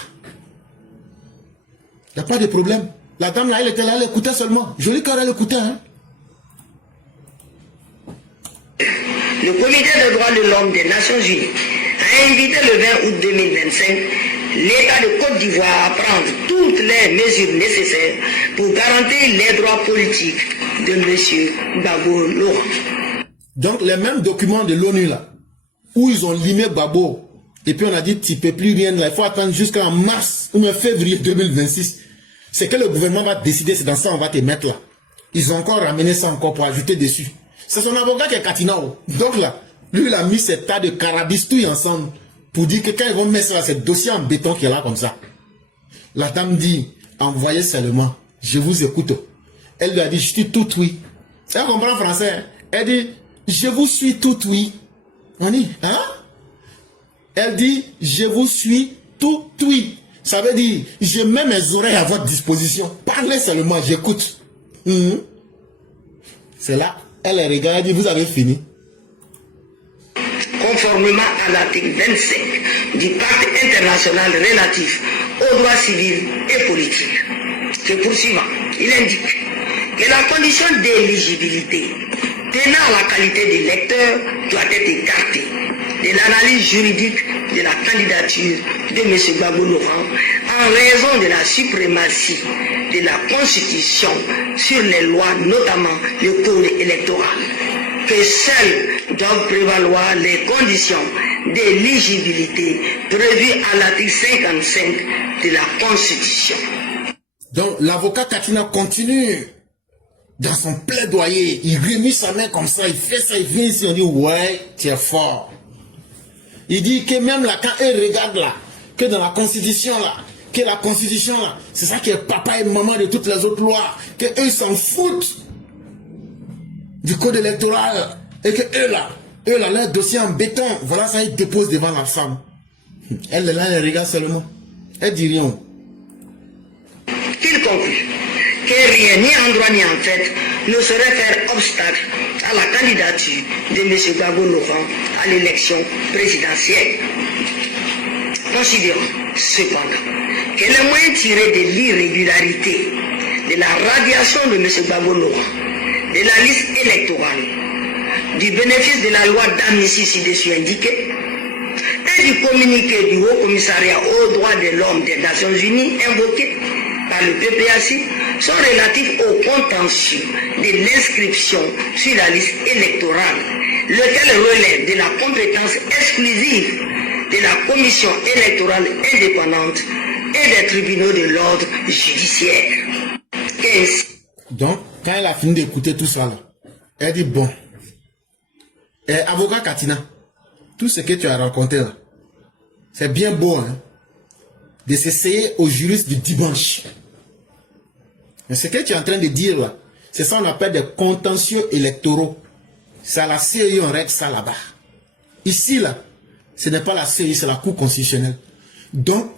Il n'y a pas de problème. La dame là, elle était là, elle écoutait seulement. Joli cœur, elle écoutait. Hein? Le Comité des droits de l'homme des Nations Unies a invité le 20 août 2025 l'État de Côte d'Ivoire à prendre toutes les mesures nécessaires pour garantir les droits politiques de M. Gbagbo Laurent. Donc les mêmes documents de l'ONU là, où ils ont limé Gbagbo, et puis on a dit tu ne peux plus rien là, il faut attendre jusqu'en mars ou février 2026. C'est que le gouvernement va décider, c'est dans ça on va te mettre là. Ils ont encore ramené ça encore pour ajouter dessus. C'est son avocat qui est Katinao. Donc là, lui il a mis ces tas de carabistouilles ensemble pour dire que quand ils vont mettre ça, c'est dossier en béton qui est là comme ça. La dame dit, envoyez seulement, je vous écoute. Elle lui a dit, je suis tout oui. Elle comprend français. Elle dit, je vous suis tout oui. On dit, hein? Elle dit, je vous suis tout oui. Ça veut dire, je mets mes oreilles à votre disposition. Parlez seulement, j'écoute. C'est là, elle regarde, elle dit, vous avez fini. Conformément à l'article 25 du Pacte international relatif aux droits civils et politiques. Que poursuivant, il indique que la condition d'éligibilité tenant à la qualité d'électeur doit être écartée de l'analyse juridique de la candidature de M. Gbagbo Laurent en raison de la suprématie de la Constitution sur les lois, notamment le code électoral, que seules doivent prévaloir les conditions d'éligibilité prévues à l'article 55 de la Constitution. Donc l'avocat Katina continue dans son plaidoyer, il remue sa main comme ça, il fait ça, il vient ici, on dit ouais, tu es fort. Il dit que même là, quand il regarde là, que dans la Constitution là, que la Constitution là, c'est ça qui est papa et maman de toutes les autres lois, que eux s'en foutent du code électoral, et que eux là, leur dossier en béton, voilà ça, ils déposent devant la femme. Elle est là, elle regarde seulement. Elle dit rien. Qu'il conclut que rien, ni en droit ni en fait, ne saurait faire obstacle à la candidature de M. Gbagbo Laurent à l'élection présidentielle. Considérons cependant que les moyens tirés de l'irrégularité de la radiation de M. Gbagbo Laurent de la liste électorale, du bénéfice de la loi d'amnistie ci-dessus indiquée et du communiqué du Haut Commissariat aux droits de l'homme des Nations Unies invoqué par le PPAC sont relatifs au contentieux de l'inscription sur la liste électorale, lequel relève de la compétence exclusive de la Commission électorale indépendante et des tribunaux de l'ordre judiciaire. Donc, quand elle a fini d'écouter tout ça, là, elle dit bon, avocat Katina, tout ce que tu as raconté là, c'est bien beau hein, de s'essayer aux juristes du dimanche. Mais ce que tu es en train de dire là, c'est ça qu'on appelle des contentieux électoraux. C'est à la CEI, on règle ça là-bas. Ici là, ce n'est pas la CEI, c'est la Cour constitutionnelle. Donc,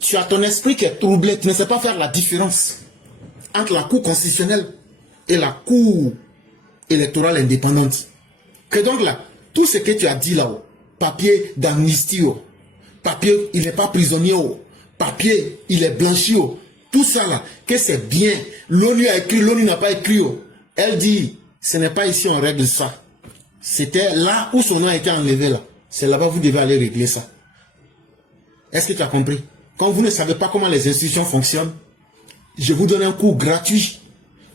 tu as ton esprit qui est troublé, tu ne sais pas faire la différence entre la Cour constitutionnelle et la Cour électorale indépendante. Que donc là, tout ce que tu as dit là-haut, papier d'amnistie, papier, il n'est pas prisonnier, papier, il est blanchi, tout ça là, que c'est bien. L'ONU a écrit, l'ONU n'a pas écrit. Elle dit, Ce n'est pas ici on règle ça. C'était là où son nom a été enlevé là. C'est là-bas vous devez aller régler ça. Est-ce que tu as compris? Quand vous ne savez pas comment les institutions fonctionnent, je vous donne un cours gratuit.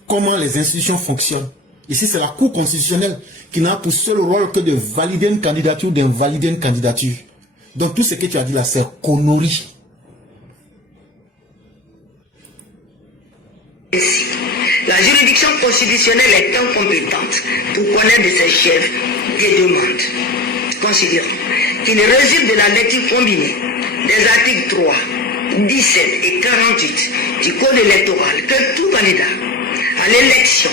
Comment les institutions fonctionnent. Ici, c'est la Cour constitutionnelle qui n'a pour seul rôle que de valider une candidature ou d'invalider une candidature. Donc tout ce que tu as dit là, c'est connerie. La juridiction constitutionnelle est incompétente pour connaître de ses chefs des demandes. Considérons qu'il résulte de la lecture combinée des articles 3, 17 et 48 du Code électoral que tout candidat à l'élection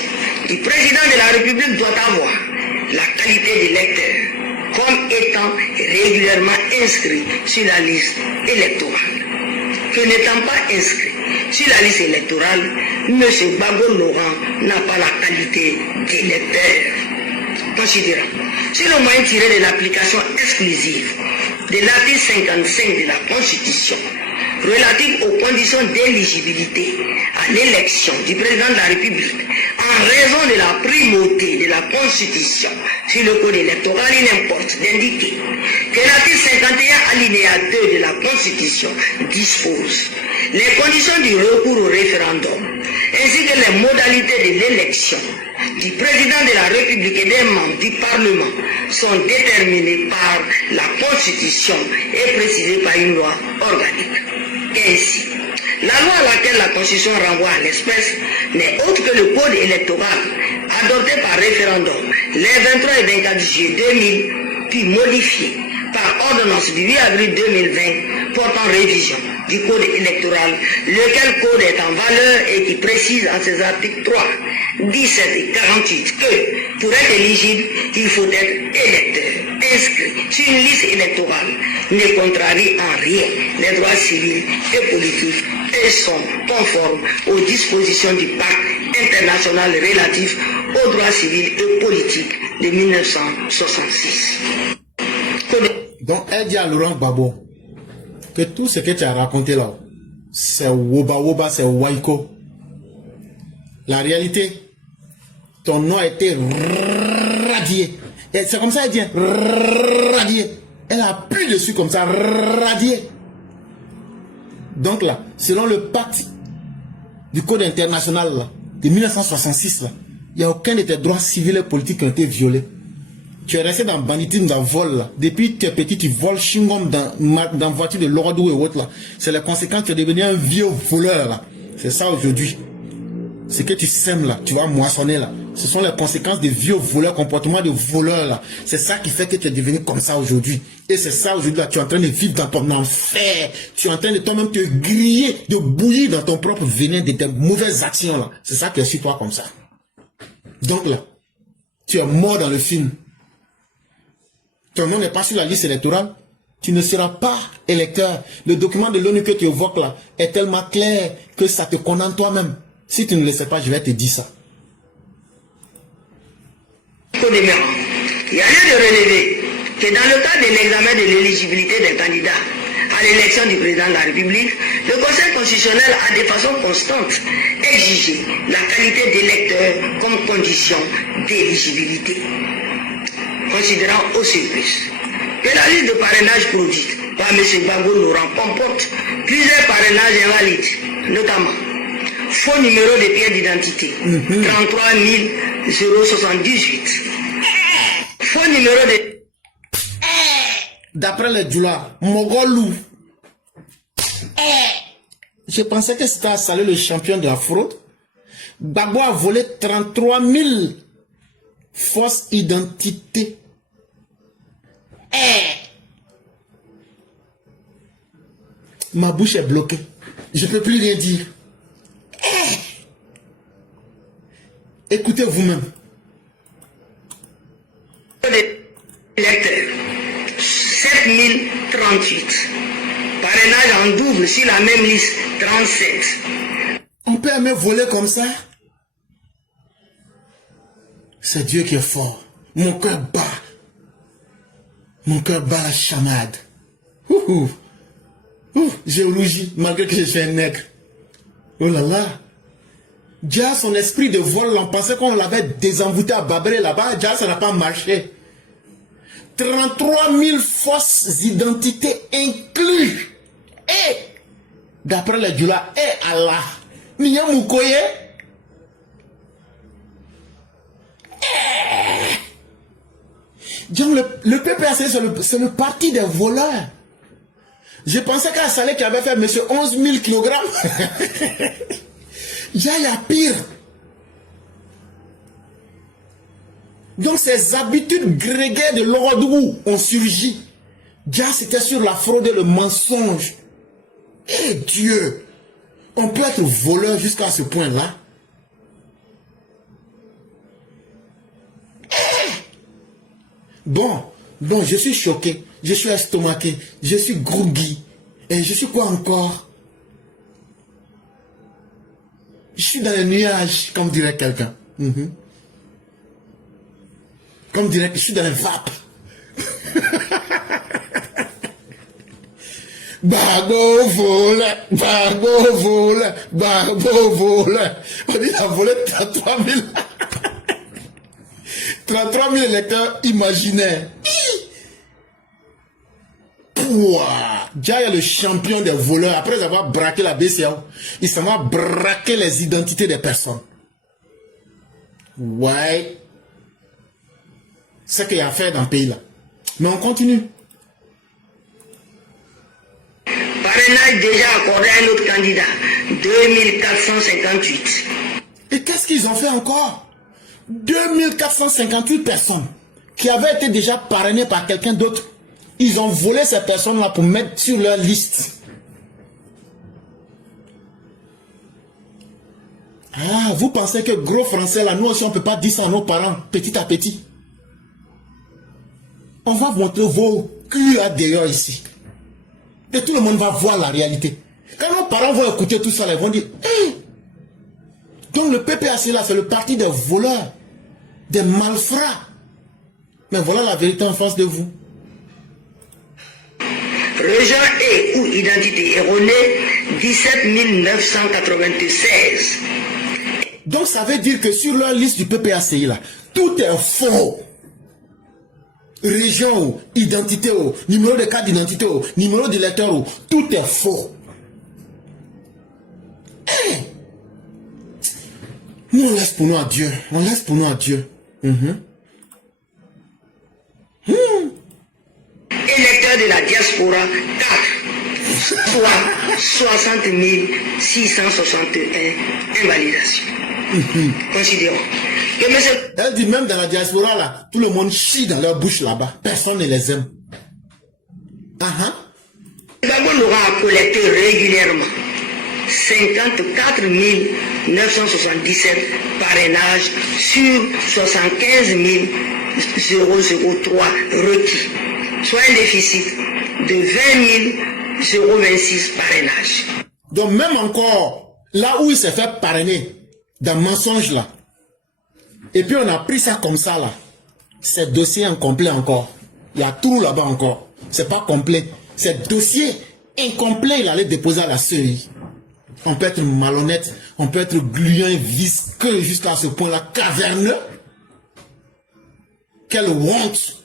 du président de la République doit avoir la qualité d'électeur comme étant régulièrement inscrit sur la liste électorale. Que n'étant pas inscrit sur la liste électorale, M. Gbagbo Laurent n'a pas la qualité d'électeur. Considérant sur le moyen tiré de l'application exclusive de l'article 55 de la Constitution relative aux conditions d'éligibilité à l'élection du président de la République en raison de la primauté de la Constitution sur le code électoral, il importe d'indiquer que l'article 51 alinéa 2 de la Constitution dispose les conditions du recours au référendum ainsi que les modalités de l'élection du président de la République et des membres du Parlement sont déterminées par la Constitution et précisées par une loi organique. Ainsi, la loi à laquelle la Constitution renvoie à l'espèce n'est autre que le Code électoral adopté par référendum les 23 et 24 juillet 2000, puis modifié par ordonnance du 8 avril 2020 portant révision du Code électoral, lequel code est en valeur et qui précise en ses articles 3, 17 et 48 que pour être éligible, il faut être électeur, inscrit sur une liste électorale, ne contrarie en rien les droits civils et politiques et sont conformes aux dispositions du pacte international relatif aux droits civils et politiques de 1966. Donc, elle dit à Laurent Gbagbo que tout ce que tu as raconté là, c'est Woba Woba, c'est Waiko. La réalité, ton nom a été radié. Et c'est comme ça, elle dit, radié. Elle a pris dessus comme ça, radié. Donc là, selon le pacte du Code international là, de 1966, là, il n'y a aucun de tes droits civils et politiques qui ont été violés. Tu es resté dans le banditisme, dans le vol là. Depuis que tu es petit, tu voles chewing-gum dans voiture de Loradou et autres là. C'est les conséquences, tu es devenu un vieux voleur là. C'est ça aujourd'hui. Ce que tu sèmes là, tu vas moissonner là. Ce sont les conséquences des vieux voleurs, comportements de voleurs là. C'est ça qui fait que tu es devenu comme ça aujourd'hui. Et c'est ça aujourd'hui là, tu es en train de vivre dans ton enfer. Tu es en train de toi-même te griller, de bouillir dans ton propre venin de tes mauvaises actions là. C'est ça qui est sur toi comme ça. Donc là, tu es mort dans le film. Ton nom n'est pas sur la liste électorale, tu ne seras pas électeur. Le document de l'ONU que tu évoques là est tellement clair que ça te condamne toi-même. Si tu ne le sais pas, je vais te dire ça. Il y a lieu de relever que dans le cadre de l'examen de l'éligibilité des candidats à l'élection du président de la République, le Conseil constitutionnel a de façon constante exigé la qualité d'électeur comme condition d'éligibilité. Considérant aussi plus que la liste de parrainage produite par M. Gbagbo Laurent comporte plusieurs parrainages invalides, notamment faux numéro de pièce d'identité, 33 078, faux numéro de... D'après les Djoula, Mogolou. Je pensais que c'était à saluer le champion de la fraude. Gbagbo a volé 33 000 fausses identités. Ma bouche est bloquée. Je ne peux plus rien dire. Écoutez vous-même. Électeurs, 7038. Parrainage en double sur la même liste, 37. On peut aimer voler comme ça? C'est Dieu qui est fort. Mon cœur bat. Mon cœur bat la chamade. J'ai rougi malgré que je suis un nègre. Oh là là. Déjà, son esprit de vol, on pensait qu'on l'avait désenvoûté à Babré là-bas. Déjà, ça n'a pas marché. 33 000 fausses identités inclus. Et, d'après les Djoula, et Allah. Niya Moukoye. Donc, le PPAC, c'est le parti des voleurs. Je pensais qu'à Saleh qui avait fait monsieur 11 000 kg. Il y a pire. Donc, ces habitudes grégaires de l'Orodou ont surgi. Déjà, c'était sur la fraude et le mensonge. Et Dieu, on peut être voleur jusqu'à ce point-là. Bon, je suis choqué, je suis estomaqué, je suis groggy. Et je suis quoi encore? Je suis dans les nuages, comme dirait quelqu'un. Comme dirait, je suis dans les vapes. Barbeau volé, barbeau volé, barbeau volé. On dit a volé 33 000. 33 000 électeurs imaginaires. Pouah. Déjà, il y a le champion des voleurs. Après avoir braqué la BCAO, il s'en va braquer les identités des personnes. Ouais. C'est ce qu'il y a à faire dans le pays là. Mais on continue. Parrainage déjà accordé à un autre candidat. 2458. Et qu'est-ce qu'ils ont fait encore? 2458 personnes qui avaient été déjà parrainées par quelqu'un d'autre. Ils ont volé ces personnes-là pour mettre sur leur liste. Ah, vous pensez que gros français là, nous aussi on ne peut pas dire ça à nos parents, petit à petit. On va montrer vos culs à d'ailleurs ici. Et tout le monde va voir la réalité. Quand nos parents vont écouter tout ça, ils vont dire, hey! Donc le PPAC là, c'est le parti des voleurs, des malfrats. Mais voilà la vérité en face de vous. Région et ou identité erronée, 17 996. Donc ça veut dire que sur leur liste du PPACI là, tout est faux. Région, identité, numéro de carte d'identité, numéro d'électeur, tout est faux. Hey! Nous on laisse pour nous à Dieu. On laisse pour nous à Dieu. Électeurs de la diaspora, 4. Soit 60 661 invalidations. Considérons que monsieur... Elle dit même dans la diaspora là, tout le monde chie dans leur bouche là-bas. Personne ne les aime. D'abord, on aura collecté régulièrement 54 977 parrainages sur 75 003 requis, soit un déficit de 20 026 parrainages. Donc même encore, là où il s'est fait parrainer, dans mensonge là, et puis on a pris ça comme ça là, c'est dossier incomplet encore. Il y a tout là-bas encore. C'est pas complet. C'est dossier incomplet, il allait déposer à la CEI. On peut être malhonnête, on peut être gluant, visqueux jusqu'à ce point-là, caverneux. Quelle honte.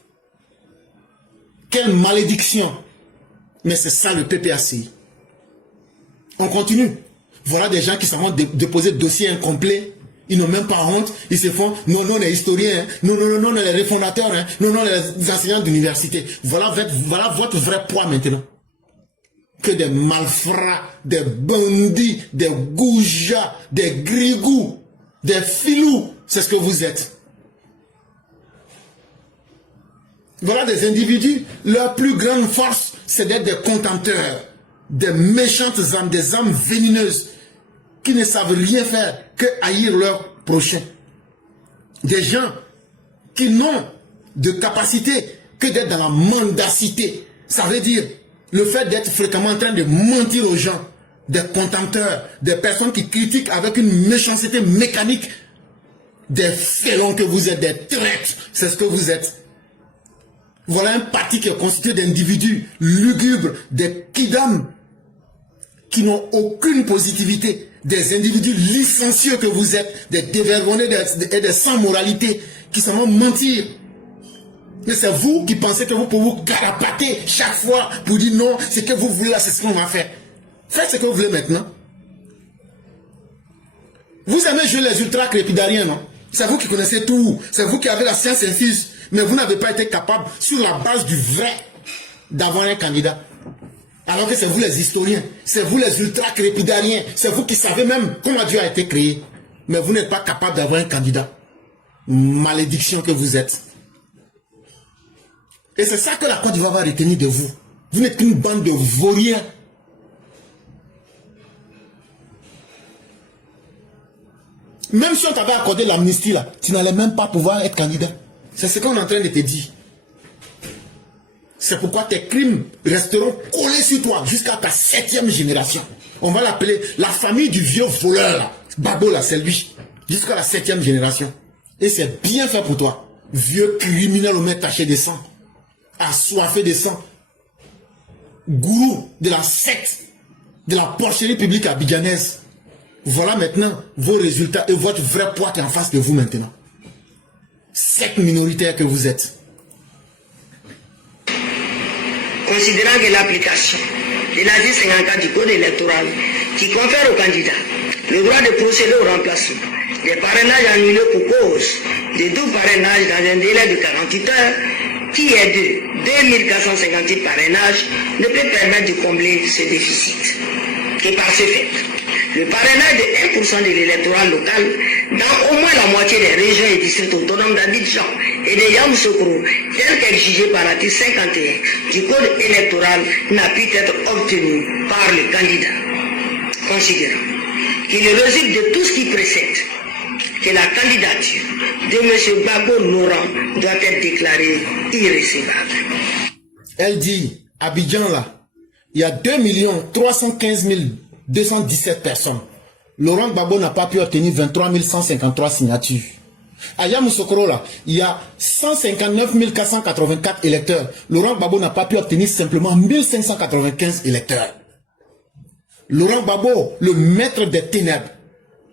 Quelle malédiction. Mais c'est ça le PPACI. On continue. Voilà des gens qui s'en vont déposer dossier incomplet. Ils n'ont même pas honte. Ils se font, non, les historiens, hein. Non, les refondateurs, hein. Non, les enseignants d'université. Voilà votre vrai poids maintenant. Que des malfrats, des bandits, des goujats, des grigous, des filous. C'est ce que vous êtes. Voilà des individus, leur plus grande force, c'est d'être des contempteurs, des méchantes âmes, des âmes vénéneuses, qui ne savent rien faire que haïr leur prochain. Des gens qui n'ont de capacité que d'être dans la mendacité. Ça veut dire le fait d'être fréquemment en train de mentir aux gens, des contempteurs, des personnes qui critiquent avec une méchanceté mécanique, des félons que vous êtes, des traîtres, c'est ce que vous êtes. Voilà un parti qui est constitué d'individus lugubres, des kidams, qui n'ont aucune positivité, des individus licencieux que vous êtes, des dévergonnés et des sans moralité qui s'en vont mentir. Mais c'est vous qui pensez que vous pouvez vous carapater chaque fois pour dire non, ce que vous voulez là, c'est ce qu'on va faire. Faites ce que vous voulez maintenant. Vous aimez jouer les ultra crépidariens, non? C'est vous qui connaissez tout. C'est vous qui avez la science infuse. Mais vous n'avez pas été capable, sur la base du vrai, d'avoir un candidat. Alors que c'est vous les historiens. C'est vous les ultra crépidariens. C'est vous qui savez même comment Dieu a été créé. Mais vous n'êtes pas capable d'avoir un candidat. Malédiction que vous êtes. Et c'est ça que la Côte d'Ivoire va retenir de vous. Vous n'êtes qu'une bande de vauriens. Même si on t'avait accordé l'amnistie là, tu n'allais même pas pouvoir être candidat. C'est ce qu'on est en train de te dire. C'est pourquoi tes crimes resteront collés sur toi jusqu'à ta 7e génération. On va l'appeler la famille du vieux voleur là. Babo là, c'est lui. Jusqu'à la 7e génération. Et c'est bien fait pour toi. Vieux criminel au mains taché de sang. Assoiffé de sang. Gourou de la secte de la porcherie publique abidjanaise. Voilà maintenant vos résultats et votre vrai poids qui est en face de vous maintenant. Secte minoritaire que vous êtes. Considérant que l'application de l'article 54 du Code électoral qui confère aux candidats le droit de procéder au remplacement des parrainages annulés pour cause de tout parrainage dans un délai de 48 heures, qui est de 2458 parrainages, ne peut permettre de combler ce déficit. Et par ce fait, le parrainage de 1% de l'électorat local dans au moins la moitié des régions et districts autonomes d'Abidjan et de Yamoussoukro, tel qu'exigé par l'article 51 du Code électoral, n'a pu être obtenu par le candidat. Considérant qu'il résulte de tout ce qui précède que la candidature de M. Babo Noran doit être déclarée irrécevable. Elle dit, Abidjan là, il y a 2 315 217 personnes. Laurent Gbagbo n'a pas pu obtenir 23 153 signatures. À Yamoussoukro là, il y a 159 484 électeurs. Laurent Gbagbo n'a pas pu obtenir simplement 1595 électeurs. Laurent Gbagbo, le maître des ténèbres,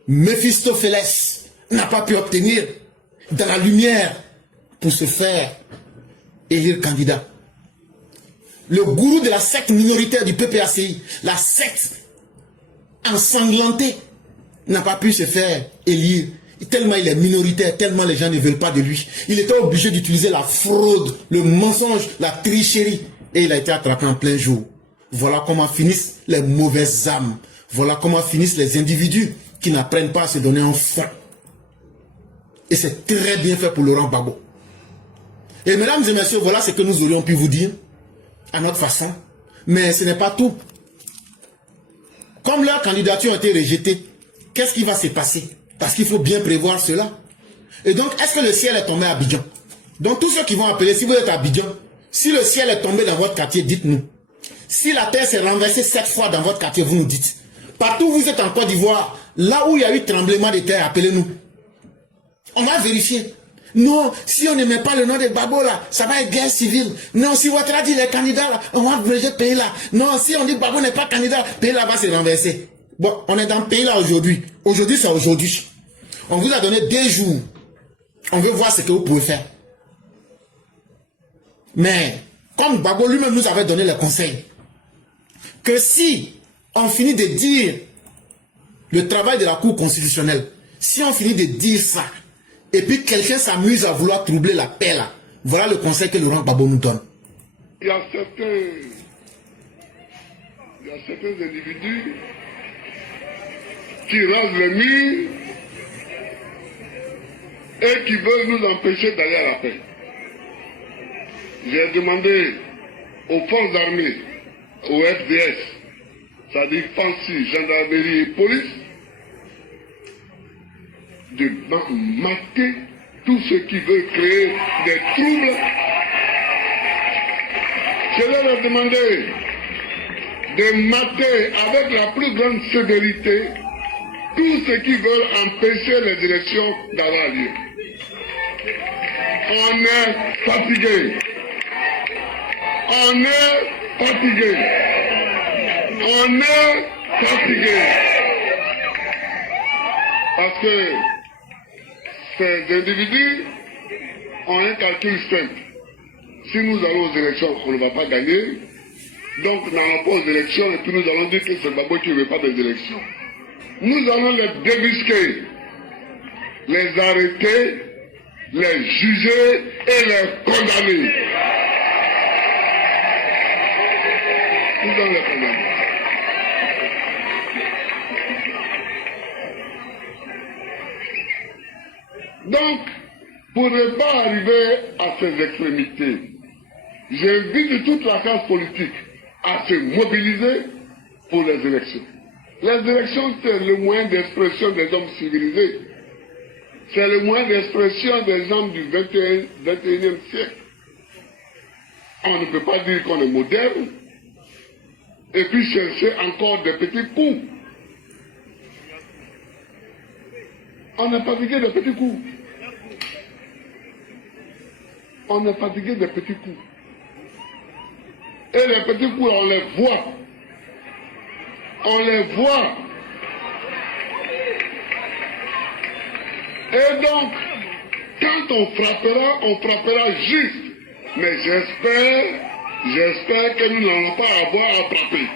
Mephistopheles, n'a pas pu obtenir dans la lumière pour se faire élire candidat. Le gourou de la secte minoritaire du PPACI, la secte ensanglantée, n'a pas pu se faire élire. Tellement il est minoritaire, tellement les gens ne veulent pas de lui. Il était obligé d'utiliser la fraude, le mensonge, la tricherie. Et il a été attrapé en plein jour. Voilà comment finissent les mauvaises âmes. Voilà comment finissent les individus qui n'apprennent pas à se donner un fond. Et c'est très bien fait pour Laurent Gbagbo. Et mesdames et messieurs, voilà ce que nous aurions pu vous dire à notre façon. Mais ce n'est pas tout. Comme leur candidature a été rejetée, qu'est-ce qui va se passer? Parce qu'il faut bien prévoir cela. Et donc, est-ce que le ciel est tombé à Abidjan? Donc, tous ceux qui vont appeler, si vous êtes à Abidjan, si le ciel est tombé dans votre quartier, dites-nous. Si la terre s'est renversée 7 fois dans votre quartier, vous nous dites. Partout où vous êtes en Côte d'Ivoire, là où il y a eu tremblement de terre, appelez-nous. On va vérifier. Non, si on ne met pas le nom de Gbagbo là, ça va être guerre civile. Non, si Ouattara dit les candidats là, on va rejeter le pays là. Non, si on dit Gbagbo n'est pas candidat, le pays là va se renverser. Bon, on est dans le pays là aujourd'hui. Aujourd'hui, c'est aujourd'hui. On vous a donné 2 jours. On veut voir ce que vous pouvez faire. Mais, comme Gbagbo lui-même nous avait donné le conseil, que si on finit de dire le travail de la Cour constitutionnelle, si on finit de dire ça, et puis quelqu'un s'amuse à vouloir troubler la paix là, voilà le conseil que Laurent Gbagbo nous donne. Il y a certains individus qui rasent le mur et qui veulent nous empêcher d'aller à la paix. J'ai demandé aux forces armées, au FDS, c'est-à-dire FANSI, gendarmerie et police, de mater tous ceux qui veulent créer des troubles. Je leur ai demandé de mater avec la plus grande sévérité tous ceux qui veulent empêcher les élections d'avoir lieu. On est fatigué. On est fatigué. On est fatigué. Parce que ces individus ont un calcul simple. Si nous allons aux élections, on ne va pas gagner. Donc, nous n'allons pas aux élections et puis nous allons dire que c'est Gbagbo qui ne veut pas des élections. Nous allons les débusquer, les arrêter, les juger et les condamner. Nous allons les condamner. Donc, pour ne pas arriver à ces extrémités, j'invite toute la classe politique à se mobiliser pour les élections. Les élections, c'est le moyen d'expression des hommes civilisés. C'est le moyen d'expression des hommes du 21e siècle. On ne peut pas dire qu'on est moderne et puis chercher encore des petits coups. On est fatigué des petits coups. On est fatigué des petits coups. Et les petits coups, on les voit. On les voit. Et donc, quand on frappera juste. Mais j'espère que nous n'allons pas avoir à frapper.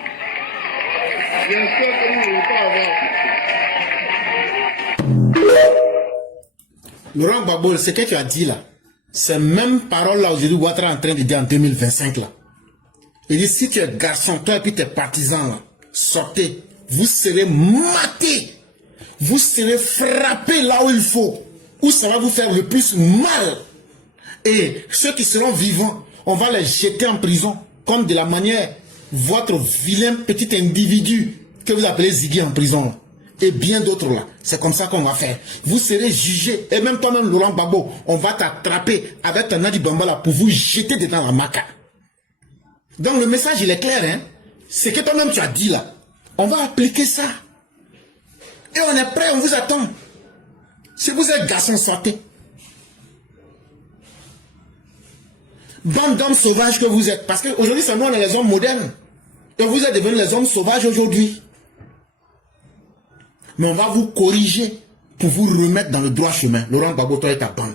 J'espère que nous n'allons pas avoir à frapper. Laurent Gbagbo, ce que tu as dit là, ces mêmes paroles-là, aujourd'hui, Ouattara est en train de dire en 2025 là. Il dit, si tu es garçon, toi et puis tes partisans là, sortez, vous serez matés, vous serez frappés là où il faut, où ça va vous faire le plus mal. Et ceux qui seront vivants, on va les jeter en prison, comme de la manière, votre vilain petit individu que vous appelez Ziggy en prison là. Et bien d'autres là. C'est comme ça qu'on va faire. Vous serez jugés. Et même toi-même, Laurent Gbagbo, on va t'attraper avec un Nadi Bamba là pour vous jeter dedans la maca. Donc le message il est clair, hein. C'est que toi-même tu as dit là. On va appliquer ça. Et on est prêt, on vous attend. Si vous êtes garçon, sortez. Bande d'hommes sauvages que vous êtes. Parce qu'aujourd'hui, c'est nous, on est les hommes modernes. Et vous êtes devenus les hommes sauvages aujourd'hui. Mais on va vous corriger pour vous remettre dans le droit chemin. Laurent Gbagbo, toi et ta bande.